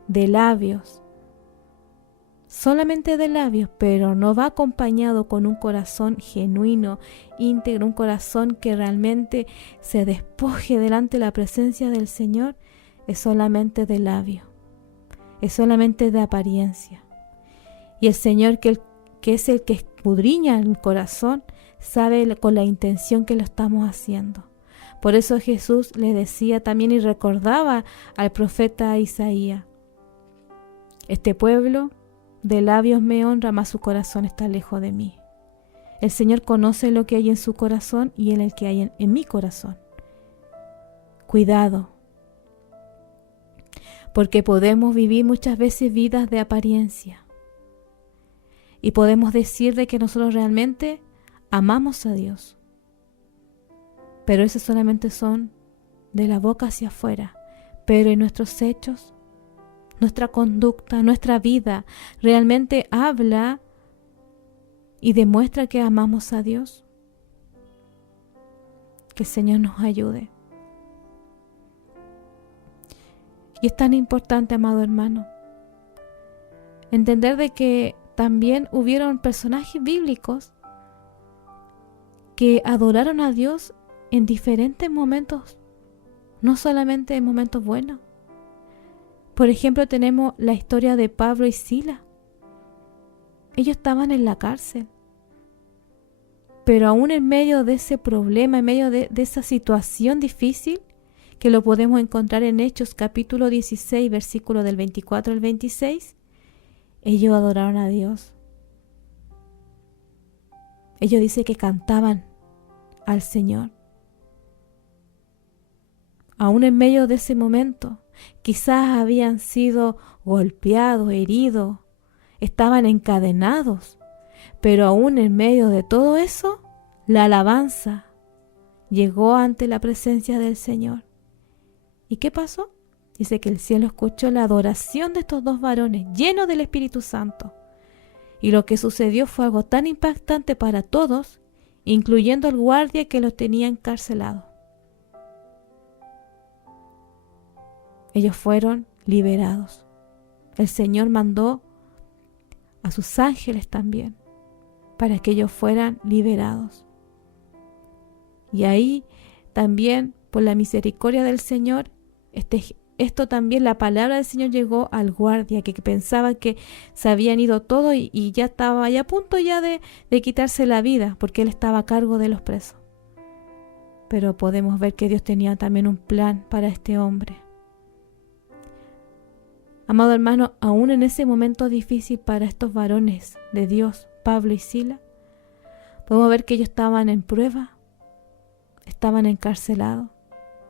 de labios, solamente de labios, pero no va acompañado con un corazón genuino, íntegro, un corazón que realmente se despoje delante de la presencia del Señor, es solamente de labio, es solamente de apariencia. Y el Señor, que es el que escudriña el corazón, sabe con la intención que lo estamos haciendo. Por eso Jesús le decía también y recordaba al profeta Isaías: este pueblo de labios me honra, mas su corazón está lejos de mí. El Señor conoce lo que hay en su corazón y el que hay en mi corazón. Cuidado, porque podemos vivir muchas veces vidas de apariencia y podemos decir de que nosotros realmente amamos a Dios, pero esos solamente son de la boca hacia afuera, pero en nuestros hechos, nuestra conducta, nuestra vida realmente habla y demuestra que amamos a Dios. Que el Señor nos ayude. Y es tan importante, amado hermano, entender de que también hubieron personajes bíblicos que adoraron a Dios en diferentes momentos, no solamente en momentos buenos. Por ejemplo, tenemos la historia de Pablo y Sila. Ellos estaban en la cárcel, pero aún en medio de ese problema, en medio de esa situación difícil, que lo podemos encontrar en Hechos capítulo 16, versículo del 24 al 26, ellos adoraron a Dios. Ellos dicen que cantaban al Señor. Aún en medio de ese momento, quizás habían sido golpeados, heridos, estaban encadenados, pero aún en medio de todo eso, la alabanza llegó ante la presencia del Señor. ¿Y qué pasó? Dice que el cielo escuchó la adoración de estos dos varones llenos del Espíritu Santo. Y lo que sucedió fue algo tan impactante para todos, incluyendo al guardia que los tenía encarcelados. Ellos fueron liberados. El Señor mandó a sus ángeles también para que ellos fueran liberados. Y ahí también, por la misericordia del Señor, esto también, la palabra del Señor llegó al guardia que pensaba que se habían ido todos y ya estaba ya a punto ya de quitarse la vida, porque él estaba a cargo de los presos. Pero podemos ver que Dios tenía también un plan para este hombre. Amado hermano, aún en ese momento difícil para estos varones de Dios, Pablo y Sila, podemos ver que ellos estaban en prueba, estaban encarcelados,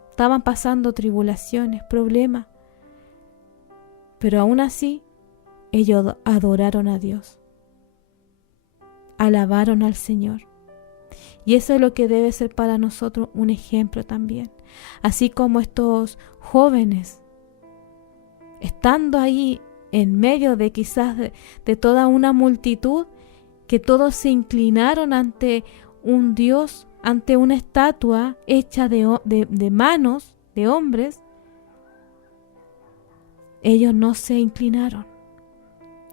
estaban pasando tribulaciones, problemas, pero aún así ellos adoraron a Dios, alabaron al Señor. Y eso es lo que debe ser para nosotros un ejemplo también. Así como estos jóvenes, estando ahí en medio de quizás de toda una multitud, que todos se inclinaron ante un Dios, ante una estatua hecha de manos de hombres, ellos no se inclinaron.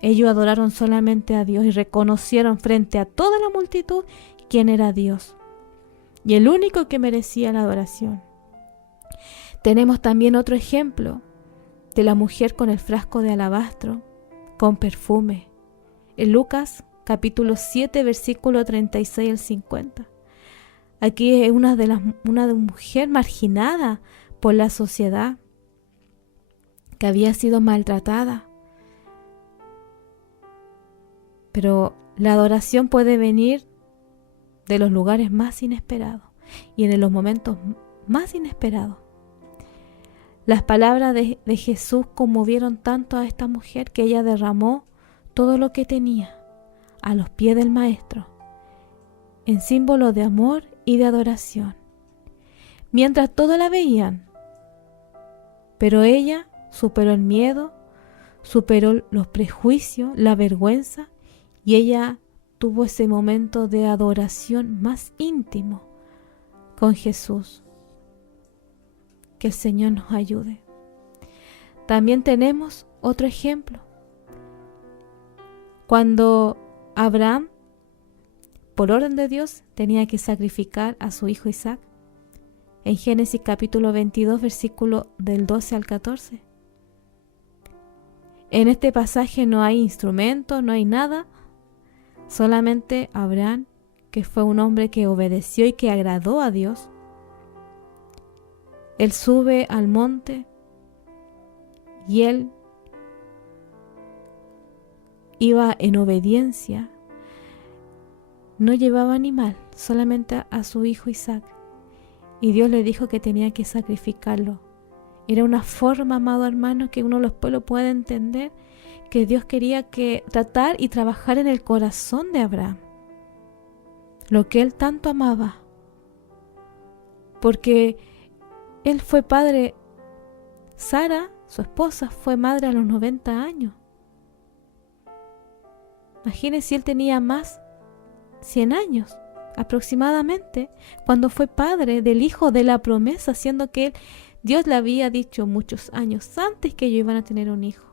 Ellos adoraron solamente a Dios y reconocieron frente a toda la multitud quién era Dios y el único que merecía la adoración. Tenemos también otro ejemplo de la mujer con el frasco de alabastro con perfume. En Lucas capítulo 7, versículo 36 al 50. Aquí es una mujer marginada por la sociedad, que había sido maltratada. Pero la adoración puede venir de los lugares más inesperados y en los momentos más inesperados. Las palabras de Jesús conmovieron tanto a esta mujer que ella derramó todo lo que tenía a los pies del Maestro, en símbolo de amor y de adoración, mientras todos la veían. Pero ella superó el miedo, superó los prejuicios, la vergüenza, y ella tuvo ese momento de adoración más íntimo con Jesús. Que el Señor nos ayude. También tenemos otro ejemplo. Cuando Abraham, por orden de Dios, tenía que sacrificar a su hijo Isaac. En Génesis capítulo 22, versículo del 12 al 14. En este pasaje no hay instrumento, no hay nada. Solamente Abraham, que fue un hombre que obedeció y que agradó a Dios. Él sube al monte y él iba en obediencia. No llevaba animal, solamente a su hijo Isaac. Y Dios le dijo que tenía que sacrificarlo. Era una forma, amado hermano, que uno después lo puede entender, que Dios quería que tratar y trabajar en el corazón de Abraham. Lo que él tanto amaba. Porque él fue padre, Sara, su esposa, fue madre a los 90 años. Imagínense si él tenía más 100 años aproximadamente cuando fue padre del hijo de la promesa, siendo que Dios le había dicho muchos años antes que ellos iban a tener un hijo.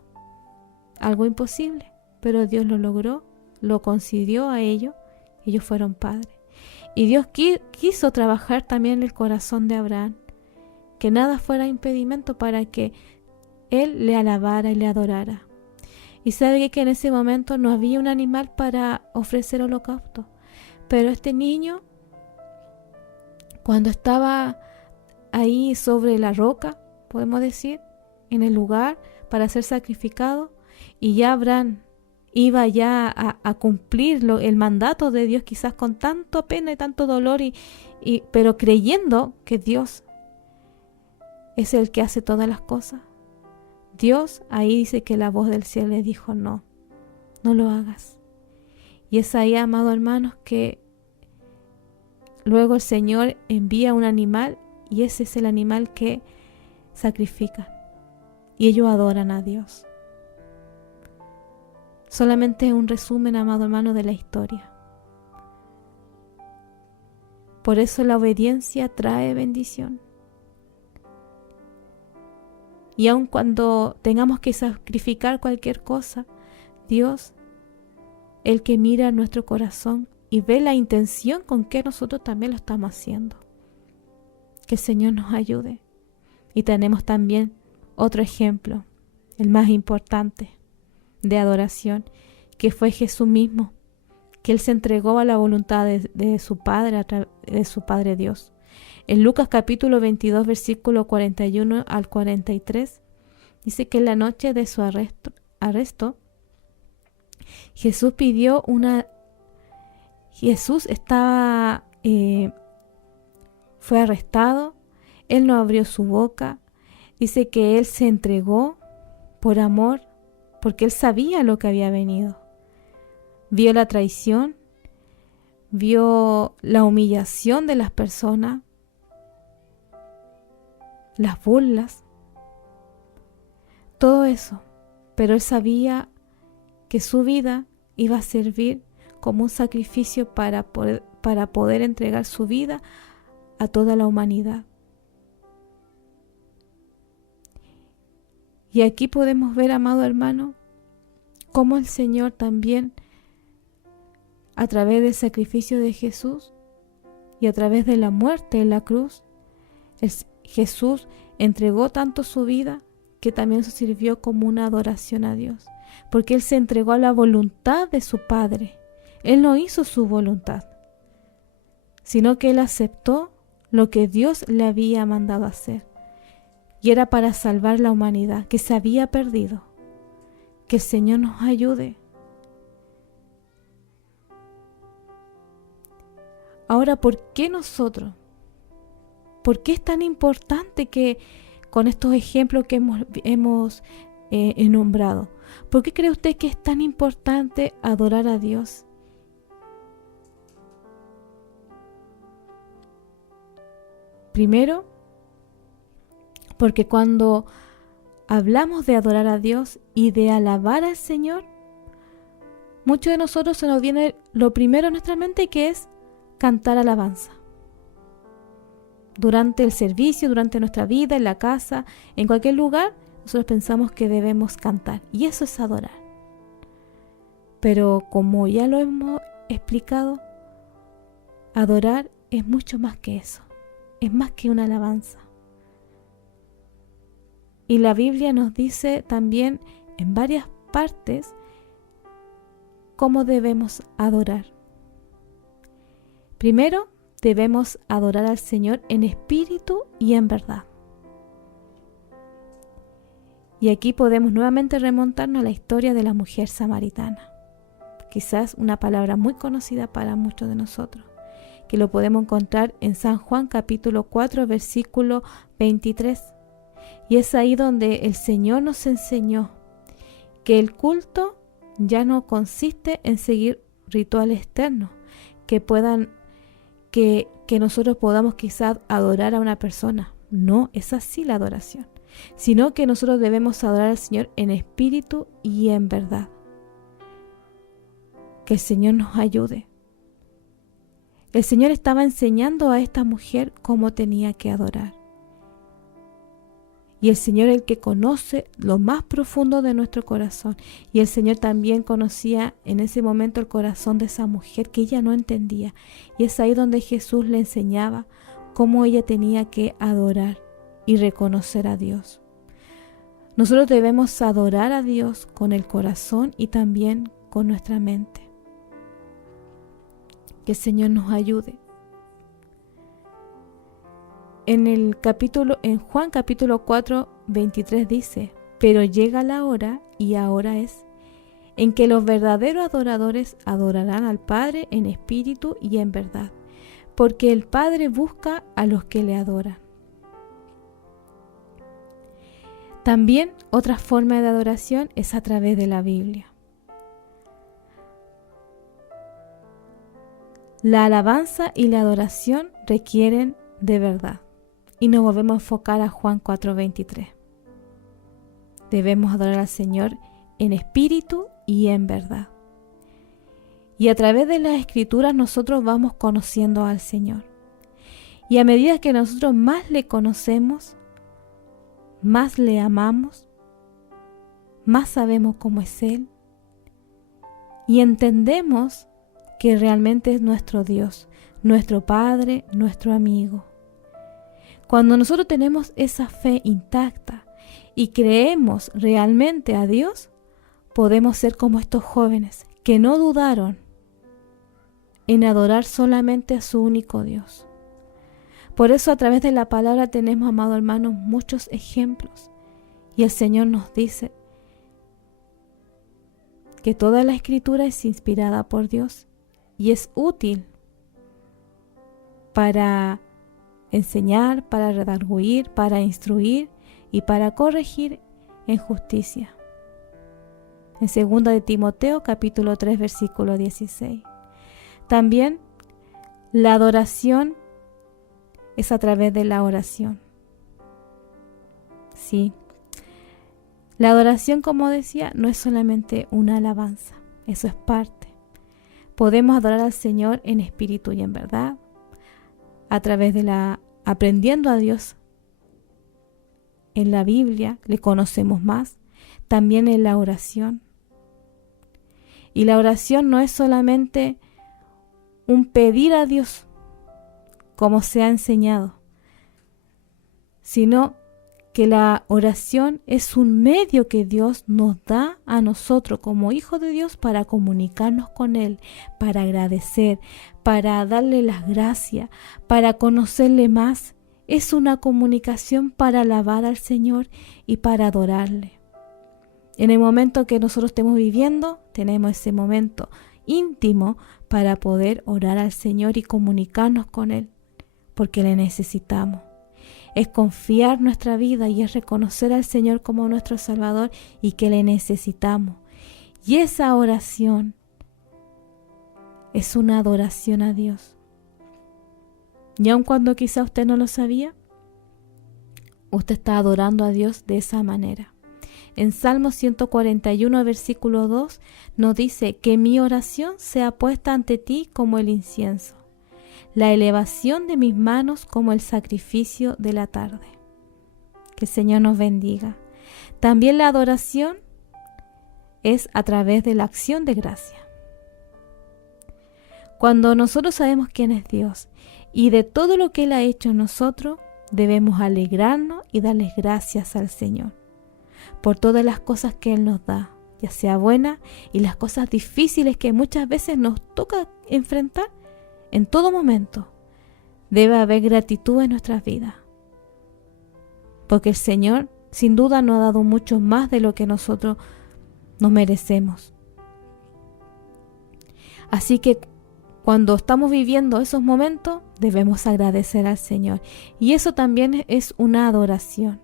Algo imposible, pero Dios lo logró, lo concedió a ellos fueron padres. Y Dios quiso trabajar también en el corazón de Abraham, que nada fuera impedimento para que él le alabara y le adorara. Y sabe que en ese momento no había un animal para ofrecer holocausto. Pero este niño, cuando estaba ahí sobre la roca, podemos decir, en el lugar para ser sacrificado, y ya Abraham iba ya a cumplir el mandato de Dios, quizás con tanto pena y tanto dolor, pero creyendo que Dios es el que hace todas las cosas. Dios ahí dice que la voz del cielo le dijo, no lo hagas. Y es ahí, amados hermanos, que luego el Señor envía un animal y ese es el animal que sacrifica. Y ellos adoran a Dios. Solamente es un resumen, amado hermano, de la historia. Por eso la obediencia trae bendición. Y aun cuando tengamos que sacrificar cualquier cosa, Dios, el que mira nuestro corazón y ve la intención con que nosotros también lo estamos haciendo. Que el Señor nos ayude. Y tenemos también otro ejemplo, el más importante, de adoración, que fue Jesús mismo, que Él se entregó a la voluntad de su Padre, de su Padre Dios. En Lucas capítulo 22, versículo 41 al 43, dice que en la noche de su arresto, Jesús fue arrestado, Él no abrió su boca, dice que Él se entregó por amor, porque Él sabía lo que había venido. Vio la traición, vio la humillación de las personas, las burlas, todo eso, pero Él sabía que su vida iba a servir como un sacrificio para poder entregar su vida a toda la humanidad. Y aquí podemos ver, amado hermano, cómo el Señor también, a través del sacrificio de Jesús y a través de la muerte en la cruz, Jesús entregó tanto su vida que también se sirvió como una adoración a Dios, porque Él se entregó a la voluntad de su Padre. Él no hizo su voluntad, sino que Él aceptó lo que Dios le había mandado hacer, y era para salvar la humanidad que se había perdido. Que el Señor nos ayude. Ahora, ¿por qué nosotros? ¿Por qué es tan importante que con estos ejemplos que hemos nombrado? ¿Por qué cree usted que es tan importante adorar a Dios? Primero, porque cuando hablamos de adorar a Dios y de alabar al Señor, muchos de nosotros se nos viene lo primero en nuestra mente, que es cantar alabanza. durante el servicio, durante nuestra vida, en la casa, en cualquier lugar, nosotros pensamos que debemos cantar. Y eso es adorar. Pero como ya lo hemos explicado, adorar es mucho más que eso. Es más que una alabanza. Y la Biblia nos dice también en varias partes cómo debemos adorar. Primero, debemos adorar al Señor en espíritu y en verdad. Y aquí podemos nuevamente remontarnos a la historia de la mujer samaritana. Quizás una palabra muy conocida para muchos de nosotros, que lo podemos encontrar en San Juan capítulo 4, versículo 23. Y es ahí donde el Señor nos enseñó que el culto ya no consiste en seguir rituales externos, que nosotros podamos quizás adorar a una persona. No es así la adoración, sino que nosotros debemos adorar al Señor en espíritu y en verdad. Que el Señor nos ayude. El Señor estaba enseñando a esta mujer cómo tenía que adorar. Y el Señor es el que conoce lo más profundo de nuestro corazón. Y el Señor también conocía en ese momento el corazón de esa mujer que ella no entendía. Y es ahí donde Jesús le enseñaba cómo ella tenía que adorar y reconocer a Dios. Nosotros debemos adorar a Dios con el corazón y también con nuestra mente. Que el Señor nos ayude. En Juan capítulo 4, 23 dice: pero llega la hora, y ahora es, en que los verdaderos adoradores adorarán al Padre en espíritu y en verdad, porque el Padre busca a los que le adoran. También otra forma de adoración es a través de la Biblia. La alabanza y la adoración requieren de verdad. Y nos volvemos a enfocar a Juan 4:23. Debemos adorar al Señor en espíritu y en verdad. Y a través de las Escrituras nosotros vamos conociendo al Señor. Y a medida que nosotros más le conocemos, más le amamos, más sabemos cómo es Él. Y entendemos que realmente es nuestro Dios, nuestro Padre, nuestro amigo. Cuando nosotros tenemos esa fe intacta y creemos realmente a Dios, podemos ser como estos jóvenes que no dudaron en adorar solamente a su único Dios. Por eso a través de la palabra tenemos, amados hermanos, muchos ejemplos. Y el Señor nos dice que toda la Escritura es inspirada por Dios y es útil para enseñar, para redarguir, para instruir y para corregir en justicia. En 2 de Timoteo capítulo 3 versículo 16. También la adoración es a través de la oración. Sí. La adoración, como decía, no es solamente una alabanza, eso es parte. Podemos adorar al Señor en espíritu y en verdad, a través de aprendiendo a Dios en la Biblia, le conocemos más, también en la oración. Y la oración no es solamente un pedir a Dios, como se ha enseñado, sino que la oración es un medio que Dios nos da a nosotros como hijos de Dios para comunicarnos con Él, para agradecer, para darle las gracias, para conocerle más. Es una comunicación para alabar al Señor y para adorarle. En el momento que nosotros estemos viviendo, tenemos ese momento íntimo para poder orar al Señor y comunicarnos con Él, porque le necesitamos. Es confiar nuestra vida y es reconocer al Señor como nuestro Salvador y que le necesitamos. Y esa oración es una adoración a Dios. Y aun cuando quizá usted no lo sabía, usted está adorando a Dios de esa manera. En Salmo 141, versículo 2, nos dice que mi oración sea puesta ante ti como el incienso, la elevación de mis manos como el sacrificio de la tarde. Que el Señor nos bendiga. También la adoración es a través de la acción de gracia. Cuando nosotros sabemos quién es Dios y de todo lo que Él ha hecho en nosotros, debemos alegrarnos y darles gracias al Señor por todas las cosas que Él nos da, ya sea buenas y las cosas difíciles que muchas veces nos toca enfrentar. En todo momento debe haber gratitud en nuestras vidas, porque el Señor sin duda nos ha dado mucho más de lo que nosotros nos merecemos. Así que cuando estamos viviendo esos momentos, debemos agradecer al Señor. Y eso también es una adoración.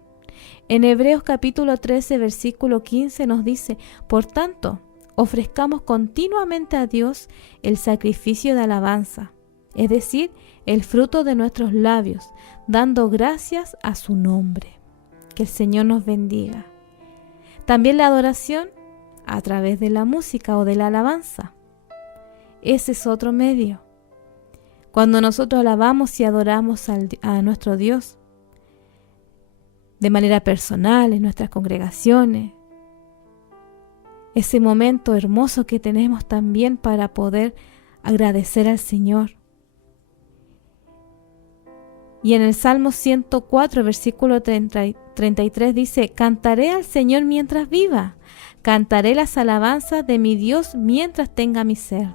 En Hebreos capítulo 13, versículo 15 nos dice: por tanto, ofrezcamos continuamente a Dios el sacrificio de alabanza, es decir, el fruto de nuestros labios, dando gracias a su nombre. Que el Señor nos bendiga. También la adoración a través de la música o de la alabanza. Ese es otro medio. Cuando nosotros alabamos y adoramos a nuestro Dios de manera personal, en nuestras congregaciones, ese momento hermoso que tenemos también para poder agradecer al Señor. Y en el Salmo 104, versículo 33 dice: cantaré al Señor mientras viva, cantaré las alabanzas de mi Dios mientras tenga mi ser.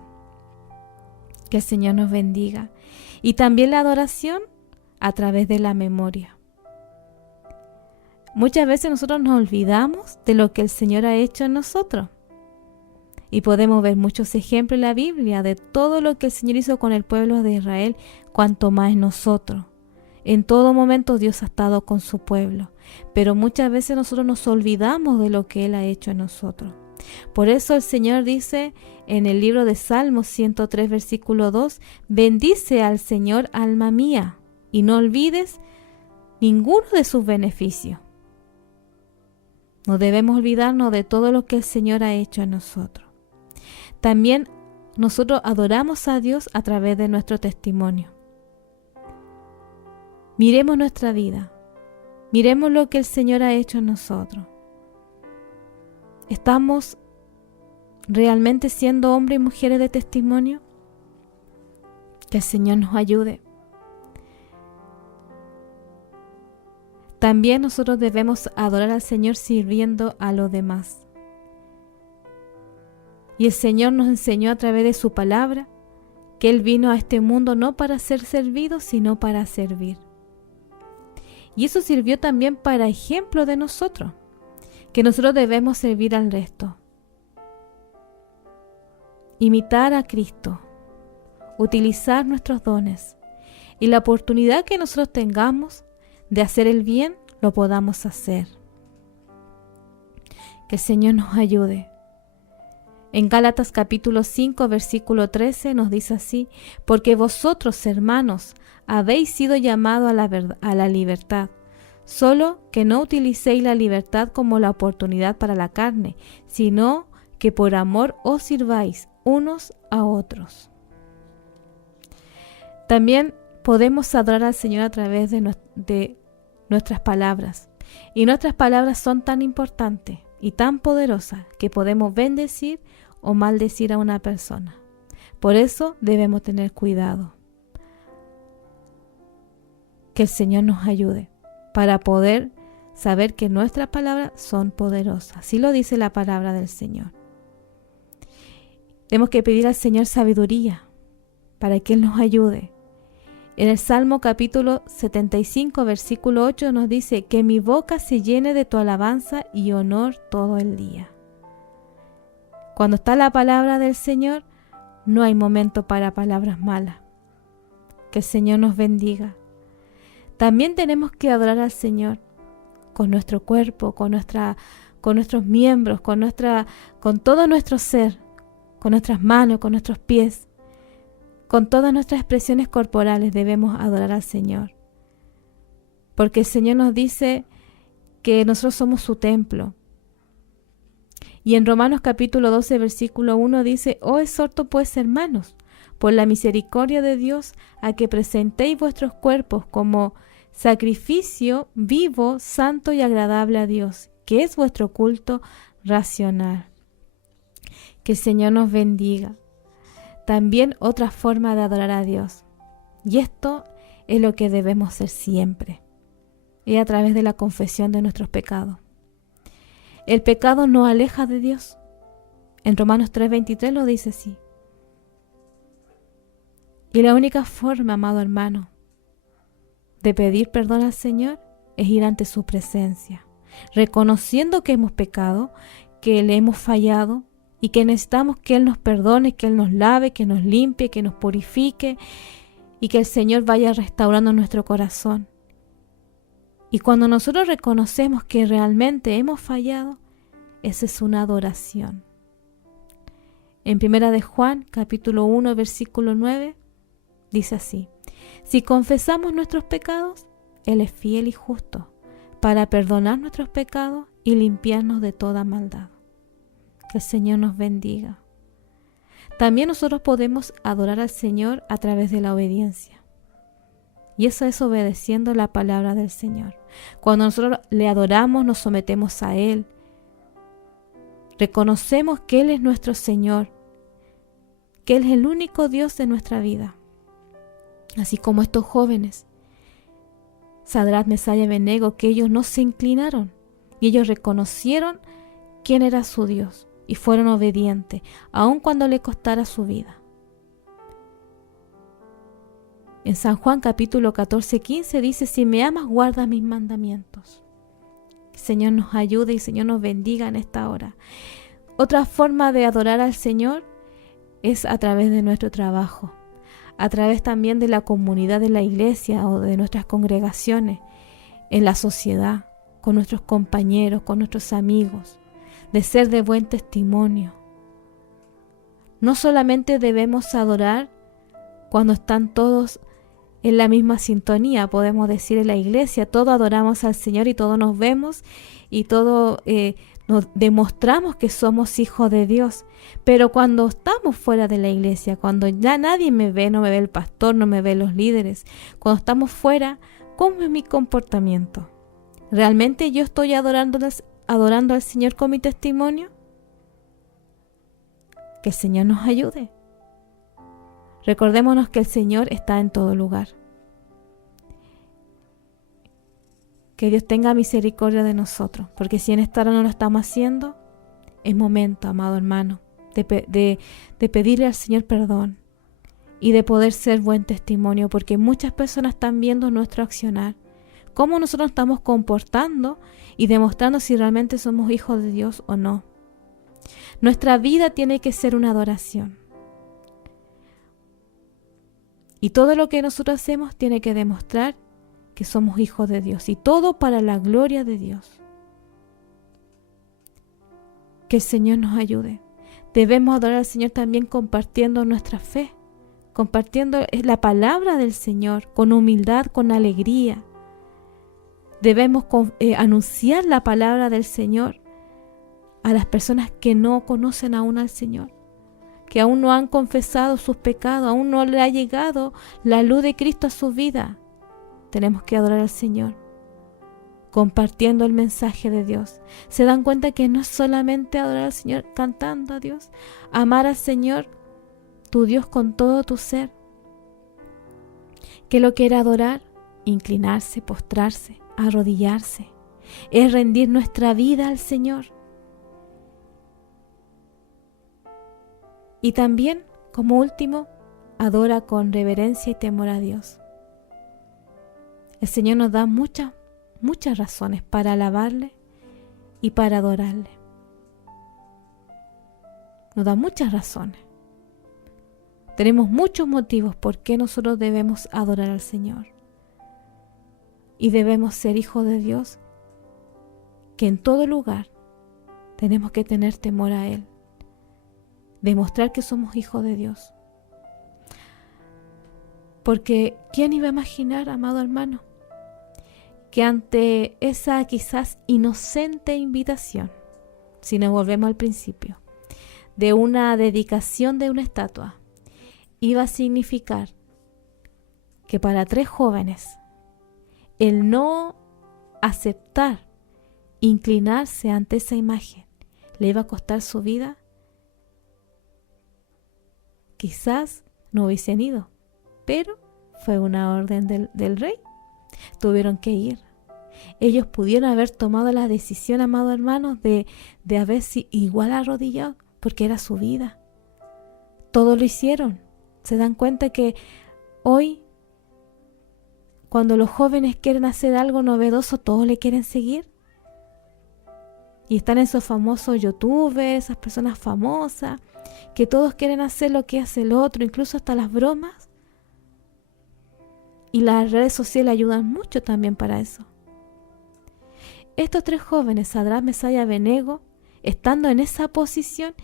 Que el Señor nos bendiga. Y también la adoración a través de la memoria. Muchas veces nosotros nos olvidamos de lo que el Señor ha hecho en nosotros. Y podemos ver muchos ejemplos en la Biblia de todo lo que el Señor hizo con el pueblo de Israel, cuanto más nosotros. En todo momento Dios ha estado con su pueblo, pero muchas veces nosotros nos olvidamos de lo que Él ha hecho en nosotros. Por eso el Señor dice en el libro de Salmos 103, versículo 2, bendice al Señor, alma mía, y no olvides ninguno de sus beneficios. No debemos olvidarnos de todo lo que el Señor ha hecho en nosotros. También nosotros adoramos a Dios a través de nuestro testimonio. Miremos nuestra vida, miremos lo que el Señor ha hecho en nosotros. ¿Estamos realmente siendo hombres y mujeres de testimonio? Que el Señor nos ayude. También nosotros debemos adorar al Señor sirviendo a los demás. Y el Señor nos enseñó a través de su palabra que Él vino a este mundo no para ser servido, sino para servir. Y eso sirvió también para ejemplo de nosotros, que nosotros debemos servir al resto. Imitar a Cristo, utilizar nuestros dones y la oportunidad que nosotros tengamos de hacer el bien, lo podamos hacer. Que el Señor nos ayude. En Gálatas capítulo 5, versículo 13 nos dice así: porque vosotros, hermanos, habéis sido llamados a la libertad, solo que no utilicéis la libertad como la oportunidad para la carne, sino que por amor os sirváis unos a otros. También podemos adorar al Señor a través de nuestras palabras. Y nuestras palabras son tan importantes y tan poderosas que podemos bendecir o maldecir a una persona. Por eso debemos tener cuidado. Que el Señor nos ayude para poder saber que nuestras palabras son poderosas. Así lo dice la palabra del Señor. Tenemos que pedir al Señor sabiduría para que Él nos ayude. En el Salmo capítulo 75, versículo 8 nos dice: que mi boca se llene de tu alabanza y honor todo el día. Cuando está la palabra del Señor, no hay momento para palabras malas. Que el Señor nos bendiga. También tenemos que adorar al Señor con nuestro cuerpo, con nuestros miembros, con todo nuestro ser, con nuestras manos, con nuestros pies. Con todas nuestras expresiones corporales debemos adorar al Señor. Porque el Señor nos dice que nosotros somos su templo. Y en Romanos capítulo 12, versículo 1 dice: os exhorto pues, hermanos, por la misericordia de Dios, a que presentéis vuestros cuerpos como sacrificio vivo, santo y agradable a Dios, que es vuestro culto racional. Que el Señor nos bendiga. También otra forma de adorar a Dios. Y esto es lo que debemos hacer siempre. Y a través de la confesión de nuestros pecados. El pecado nos aleja de Dios. En Romanos 3:23 lo dice así. Y la única forma, amado hermano, de pedir perdón al Señor es ir ante su presencia, reconociendo que hemos pecado, que le hemos fallado y que necesitamos que Él nos perdone, que Él nos lave, que nos limpie, que nos purifique y que el Señor vaya restaurando nuestro corazón. Y cuando nosotros reconocemos que realmente hemos fallado, esa es una adoración. En 1 de Juan, capítulo 1, versículo 9, dice así: si confesamos nuestros pecados, Él es fiel y justo para perdonar nuestros pecados y limpiarnos de toda maldad. Que el Señor nos bendiga. También nosotros podemos adorar al Señor a través de la obediencia. Y eso es obedeciendo la palabra del Señor. Cuando nosotros le adoramos, nos sometemos a Él. Reconocemos que Él es nuestro Señor, que Él es el único Dios de nuestra vida. Así como estos jóvenes, Sadrach, Mesach y Abednego, que ellos no se inclinaron y ellos reconocieron quién era su Dios y fueron obedientes, aun cuando le costara su vida. En San Juan capítulo 14:15 dice: si me amas, guarda mis mandamientos. Que el Señor nos ayude y el Señor nos bendiga en esta hora. Otra forma de adorar al Señor es a través de nuestro trabajo, a través también de la comunidad de la iglesia o de nuestras congregaciones, en la sociedad, con nuestros compañeros, con nuestros amigos, de ser de buen testimonio. No solamente debemos adorar cuando están todos en la misma sintonía, podemos decir en la iglesia, todos adoramos al Señor y todos nos vemos y todos nos demostramos que somos hijos de Dios. Pero cuando estamos fuera de la iglesia, cuando ya nadie me ve, no me ve el pastor, no me ve los líderes, cuando estamos fuera, ¿cómo es mi comportamiento? ¿Realmente yo estoy adorando al Señor con mi testimonio? Que el Señor nos ayude. Recordémonos que el Señor está en todo lugar. Que Dios tenga misericordia de nosotros, porque si en esta hora no lo estamos haciendo, es momento, amado hermano, de pedirle al Señor perdón y de poder ser buen testimonio, porque muchas personas están viendo nuestro accionar, cómo nosotros estamos comportando y demostrando si realmente somos hijos de Dios o no. Nuestra vida tiene que ser una adoración. Y todo lo que nosotros hacemos tiene que demostrar que somos hijos de Dios, y todo para la gloria de Dios. Que el Señor nos ayude. Debemos adorar al Señor también compartiendo nuestra fe, compartiendo la palabra del Señor con humildad, con alegría. Debemos anunciar la palabra del Señor a las personas que no conocen aún al Señor, que aún no han confesado sus pecados, aún no le ha llegado la luz de Cristo a su vida. Tenemos que adorar al Señor, compartiendo el mensaje de Dios. Se dan cuenta que no es solamente adorar al Señor cantando a Dios, amar al Señor, tu Dios, con todo tu ser. Que lo que era adorar, inclinarse, postrarse, arrodillarse, es rendir nuestra vida al Señor. Y también, como último, adora con reverencia y temor a Dios. El Señor nos da muchas razones para alabarle y para adorarle. Nos da muchas razones. Tenemos muchos motivos por qué nosotros debemos adorar al Señor. Y debemos ser hijos de Dios, que en todo lugar tenemos que tener temor a Él. Demostrar que somos hijos de Dios. Porque ¿quién iba a imaginar, amado hermano, que ante esa quizás inocente invitación, si nos volvemos al principio, de una dedicación de una estatua, iba a significar que para 3 jóvenes el no aceptar, inclinarse ante esa imagen, le iba a costar su vida, quizás no hubiesen ido, pero fue una orden del rey. Tuvieron que ir. Ellos pudieron haber tomado la decisión, amados hermanos, de haberse igual arrodillado, porque era su vida. Todos lo hicieron. Se dan cuenta que hoy, cuando los jóvenes quieren hacer algo novedoso, todos le quieren seguir. Y están esos famosos youtubers, esas personas famosas, que todos quieren hacer lo que hace el otro, incluso hasta las bromas. Y las redes sociales ayudan mucho también para eso. Estos 3 jóvenes, Sadrach, Mesach y Abednego, estando en esa posición,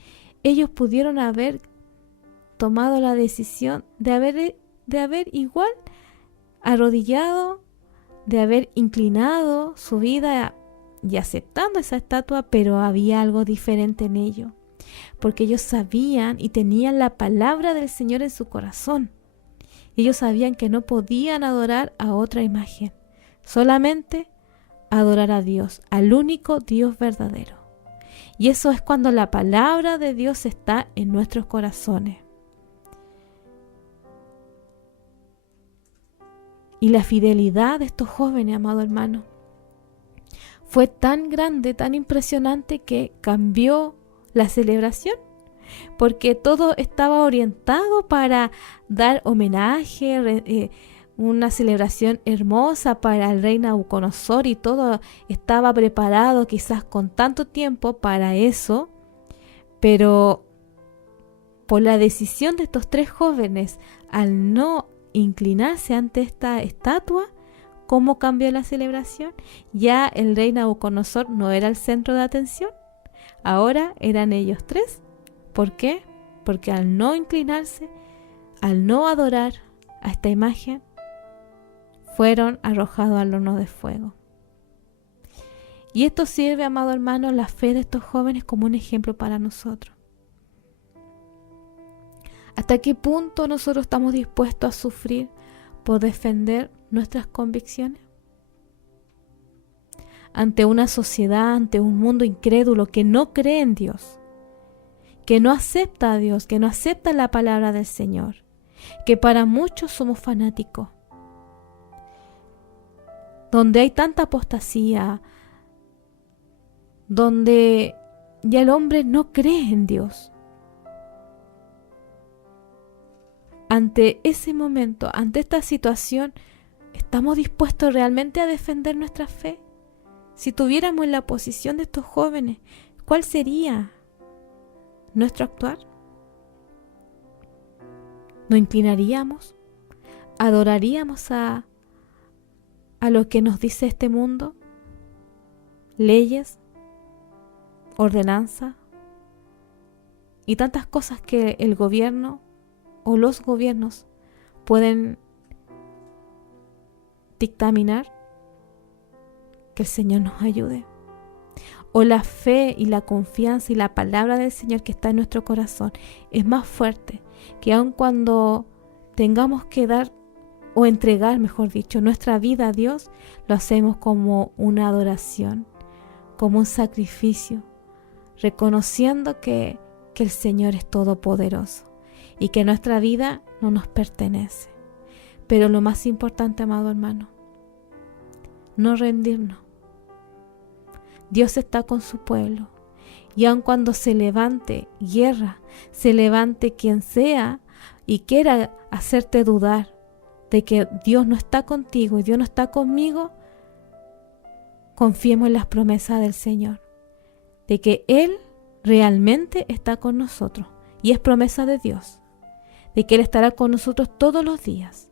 ellos pudieron haber tomado la decisión de haber igual arrodillado, de haber inclinado su vida y aceptando esa estatua, pero había algo diferente en ello, porque ellos sabían y tenían la palabra del Señor en su corazón. Ellos sabían que no podían adorar a otra imagen, solamente adorar a Dios, al único Dios verdadero. Y eso es cuando la palabra de Dios está en nuestros corazones. Y la fidelidad de estos jóvenes, amado hermano, fue tan grande, tan impresionante, que cambió la celebración, porque todo estaba orientado para dar homenaje, una celebración hermosa para el rey Nabucodonosor, y todo estaba preparado quizás con tanto tiempo para eso, pero por la decisión de estos 3 jóvenes, al no inclinarse ante esta estatua, ¿cómo cambió la celebración? Ya el rey Nabucodonosor no era el centro de atención, ahora eran ellos 3. ¿Por qué? Porque al no inclinarse, al no adorar a esta imagen, fueron arrojados al horno de fuego. Y esto sirve, amado hermano, la fe de estos jóvenes como un ejemplo para nosotros. ¿Hasta qué punto nosotros estamos dispuestos a sufrir por defender nuestras convicciones? Ante una sociedad, ante un mundo incrédulo que no cree en Dios, que no acepta a Dios, que no acepta la palabra del Señor, que para muchos somos fanáticos, donde hay tanta apostasía, donde ya el hombre no cree en Dios. Ante ese momento, ante esta situación, ¿estamos dispuestos realmente a defender nuestra fe? Si tuviéramos la posición de estos jóvenes, ¿cuál sería nuestro actuar? ¿Nos inclinaríamos? ¿Adoraríamos a lo que nos dice este mundo? Leyes, ordenanza y tantas cosas que el gobierno o los gobiernos pueden dictaminar. Que el Señor nos ayude. O la fe y la confianza y la palabra del Señor que está en nuestro corazón es más fuerte, que aun cuando tengamos que dar o entregar, mejor dicho, nuestra vida a Dios, lo hacemos como una adoración, como un sacrificio, reconociendo que el Señor es todopoderoso y que nuestra vida no nos pertenece. Pero lo más importante, amado hermano, no rendirnos. Dios está con su pueblo, y aun cuando se levante guerra, se levante quien sea y quiera hacerte dudar de que Dios no está contigo y Dios no está conmigo, confiemos en las promesas del Señor, de que Él realmente está con nosotros, y es promesa de Dios, de que Él estará con nosotros todos los días,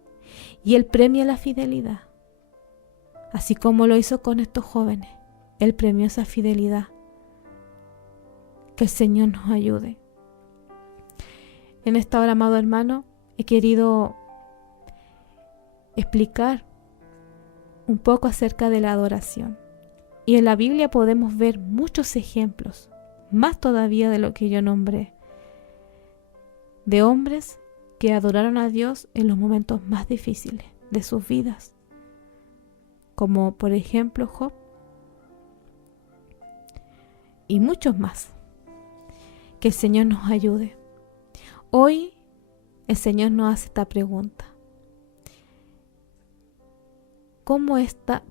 y Él premia la fidelidad, así como lo hizo con estos jóvenes. Él premió esa fidelidad. Que el Señor nos ayude. En esta hora, amado hermano, he querido explicar un poco acerca de la adoración. Y en la Biblia podemos ver muchos ejemplos, más todavía de lo que yo nombré, de hombres que adoraron a Dios en los momentos más difíciles de sus vidas, como por ejemplo Job y muchos más. Que el Señor nos ayude. Hoy el Señor nos hace esta pregunta: ¿Cómo está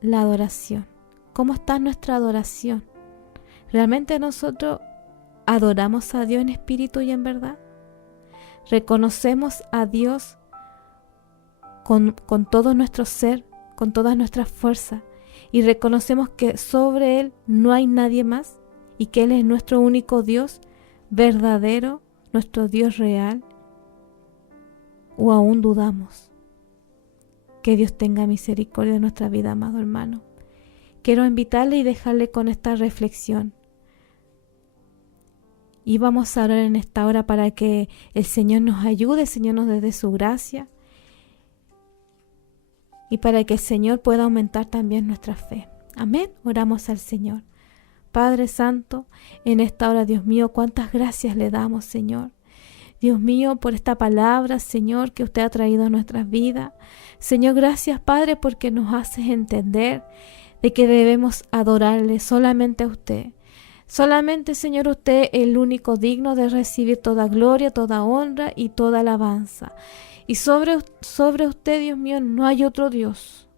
la adoración? ¿Cómo está nuestra adoración? ¿Realmente nosotros adoramos a Dios en espíritu y en verdad? ¿Reconocemos a Dios con todo nuestro ser, con todas nuestras fuerzas, y reconocemos que sobre Él no hay nadie más y que Él es nuestro único Dios verdadero, nuestro Dios real? ¿O aún dudamos? Que Dios tenga misericordia de nuestra vida, amado hermano. Quiero invitarle y dejarle con esta reflexión. Y vamos a orar en esta hora para que el Señor nos ayude, el Señor nos dé su gracia y para que el Señor pueda aumentar también nuestra fe. Amén. Oramos al Señor. Padre Santo, en esta hora, Dios mío, cuántas gracias le damos, Señor. Dios mío, por esta palabra, Señor, que usted ha traído a nuestras vidas. Señor, gracias, Padre, porque nos haces entender de que debemos adorarle solamente a usted. Solamente, Señor, usted es el único digno de recibir toda gloria, toda honra y toda alabanza. Y sobre usted, Dios mío, no hay otro Dios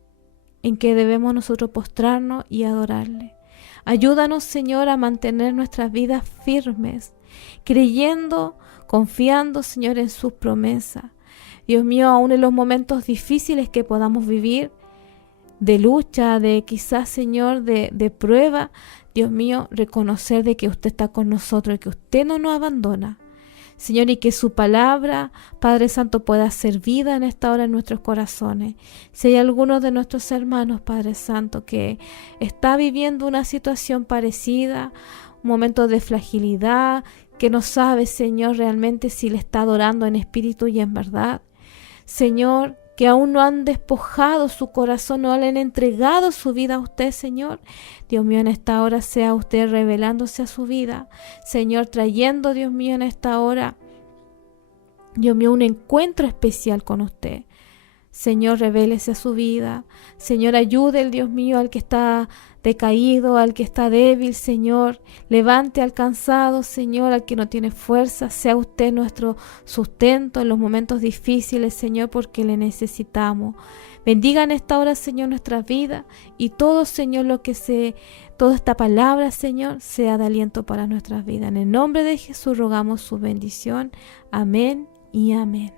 en que debemos nosotros postrarnos y adorarle. Ayúdanos, Señor, a mantener nuestras vidas firmes, creyendo, confiando, Señor, en sus promesas. Dios mío, aún en los momentos difíciles que podamos vivir, de lucha, de quizás, Señor, de prueba, Dios mío, reconocer de que usted está con nosotros y que usted no nos abandona. Señor, y que su palabra, Padre Santo, pueda ser vida en esta hora en nuestros corazones. Si hay alguno de nuestros hermanos, Padre Santo, que está viviendo una situación parecida, un momento de fragilidad, que no sabe, Señor, realmente si le está adorando en espíritu y en verdad. Señor, que aún no han despojado su corazón, no le han entregado su vida a usted, Señor. Dios mío, en esta hora sea usted revelándose a su vida. Señor, trayendo, Dios mío, en esta hora, Dios mío, un encuentro especial con usted. Señor, revélese a su vida. Señor, ayude, Dios mío, al que está decaído, al que está débil, Señor. Levante al cansado, Señor, al que no tiene fuerza. Sea usted nuestro sustento en los momentos difíciles, Señor, porque le necesitamos. Bendiga en esta hora, Señor, nuestras vidas y todo, Señor, toda esta palabra, Señor, sea de aliento para nuestras vidas. En el nombre de Jesús rogamos su bendición. Amén y amén.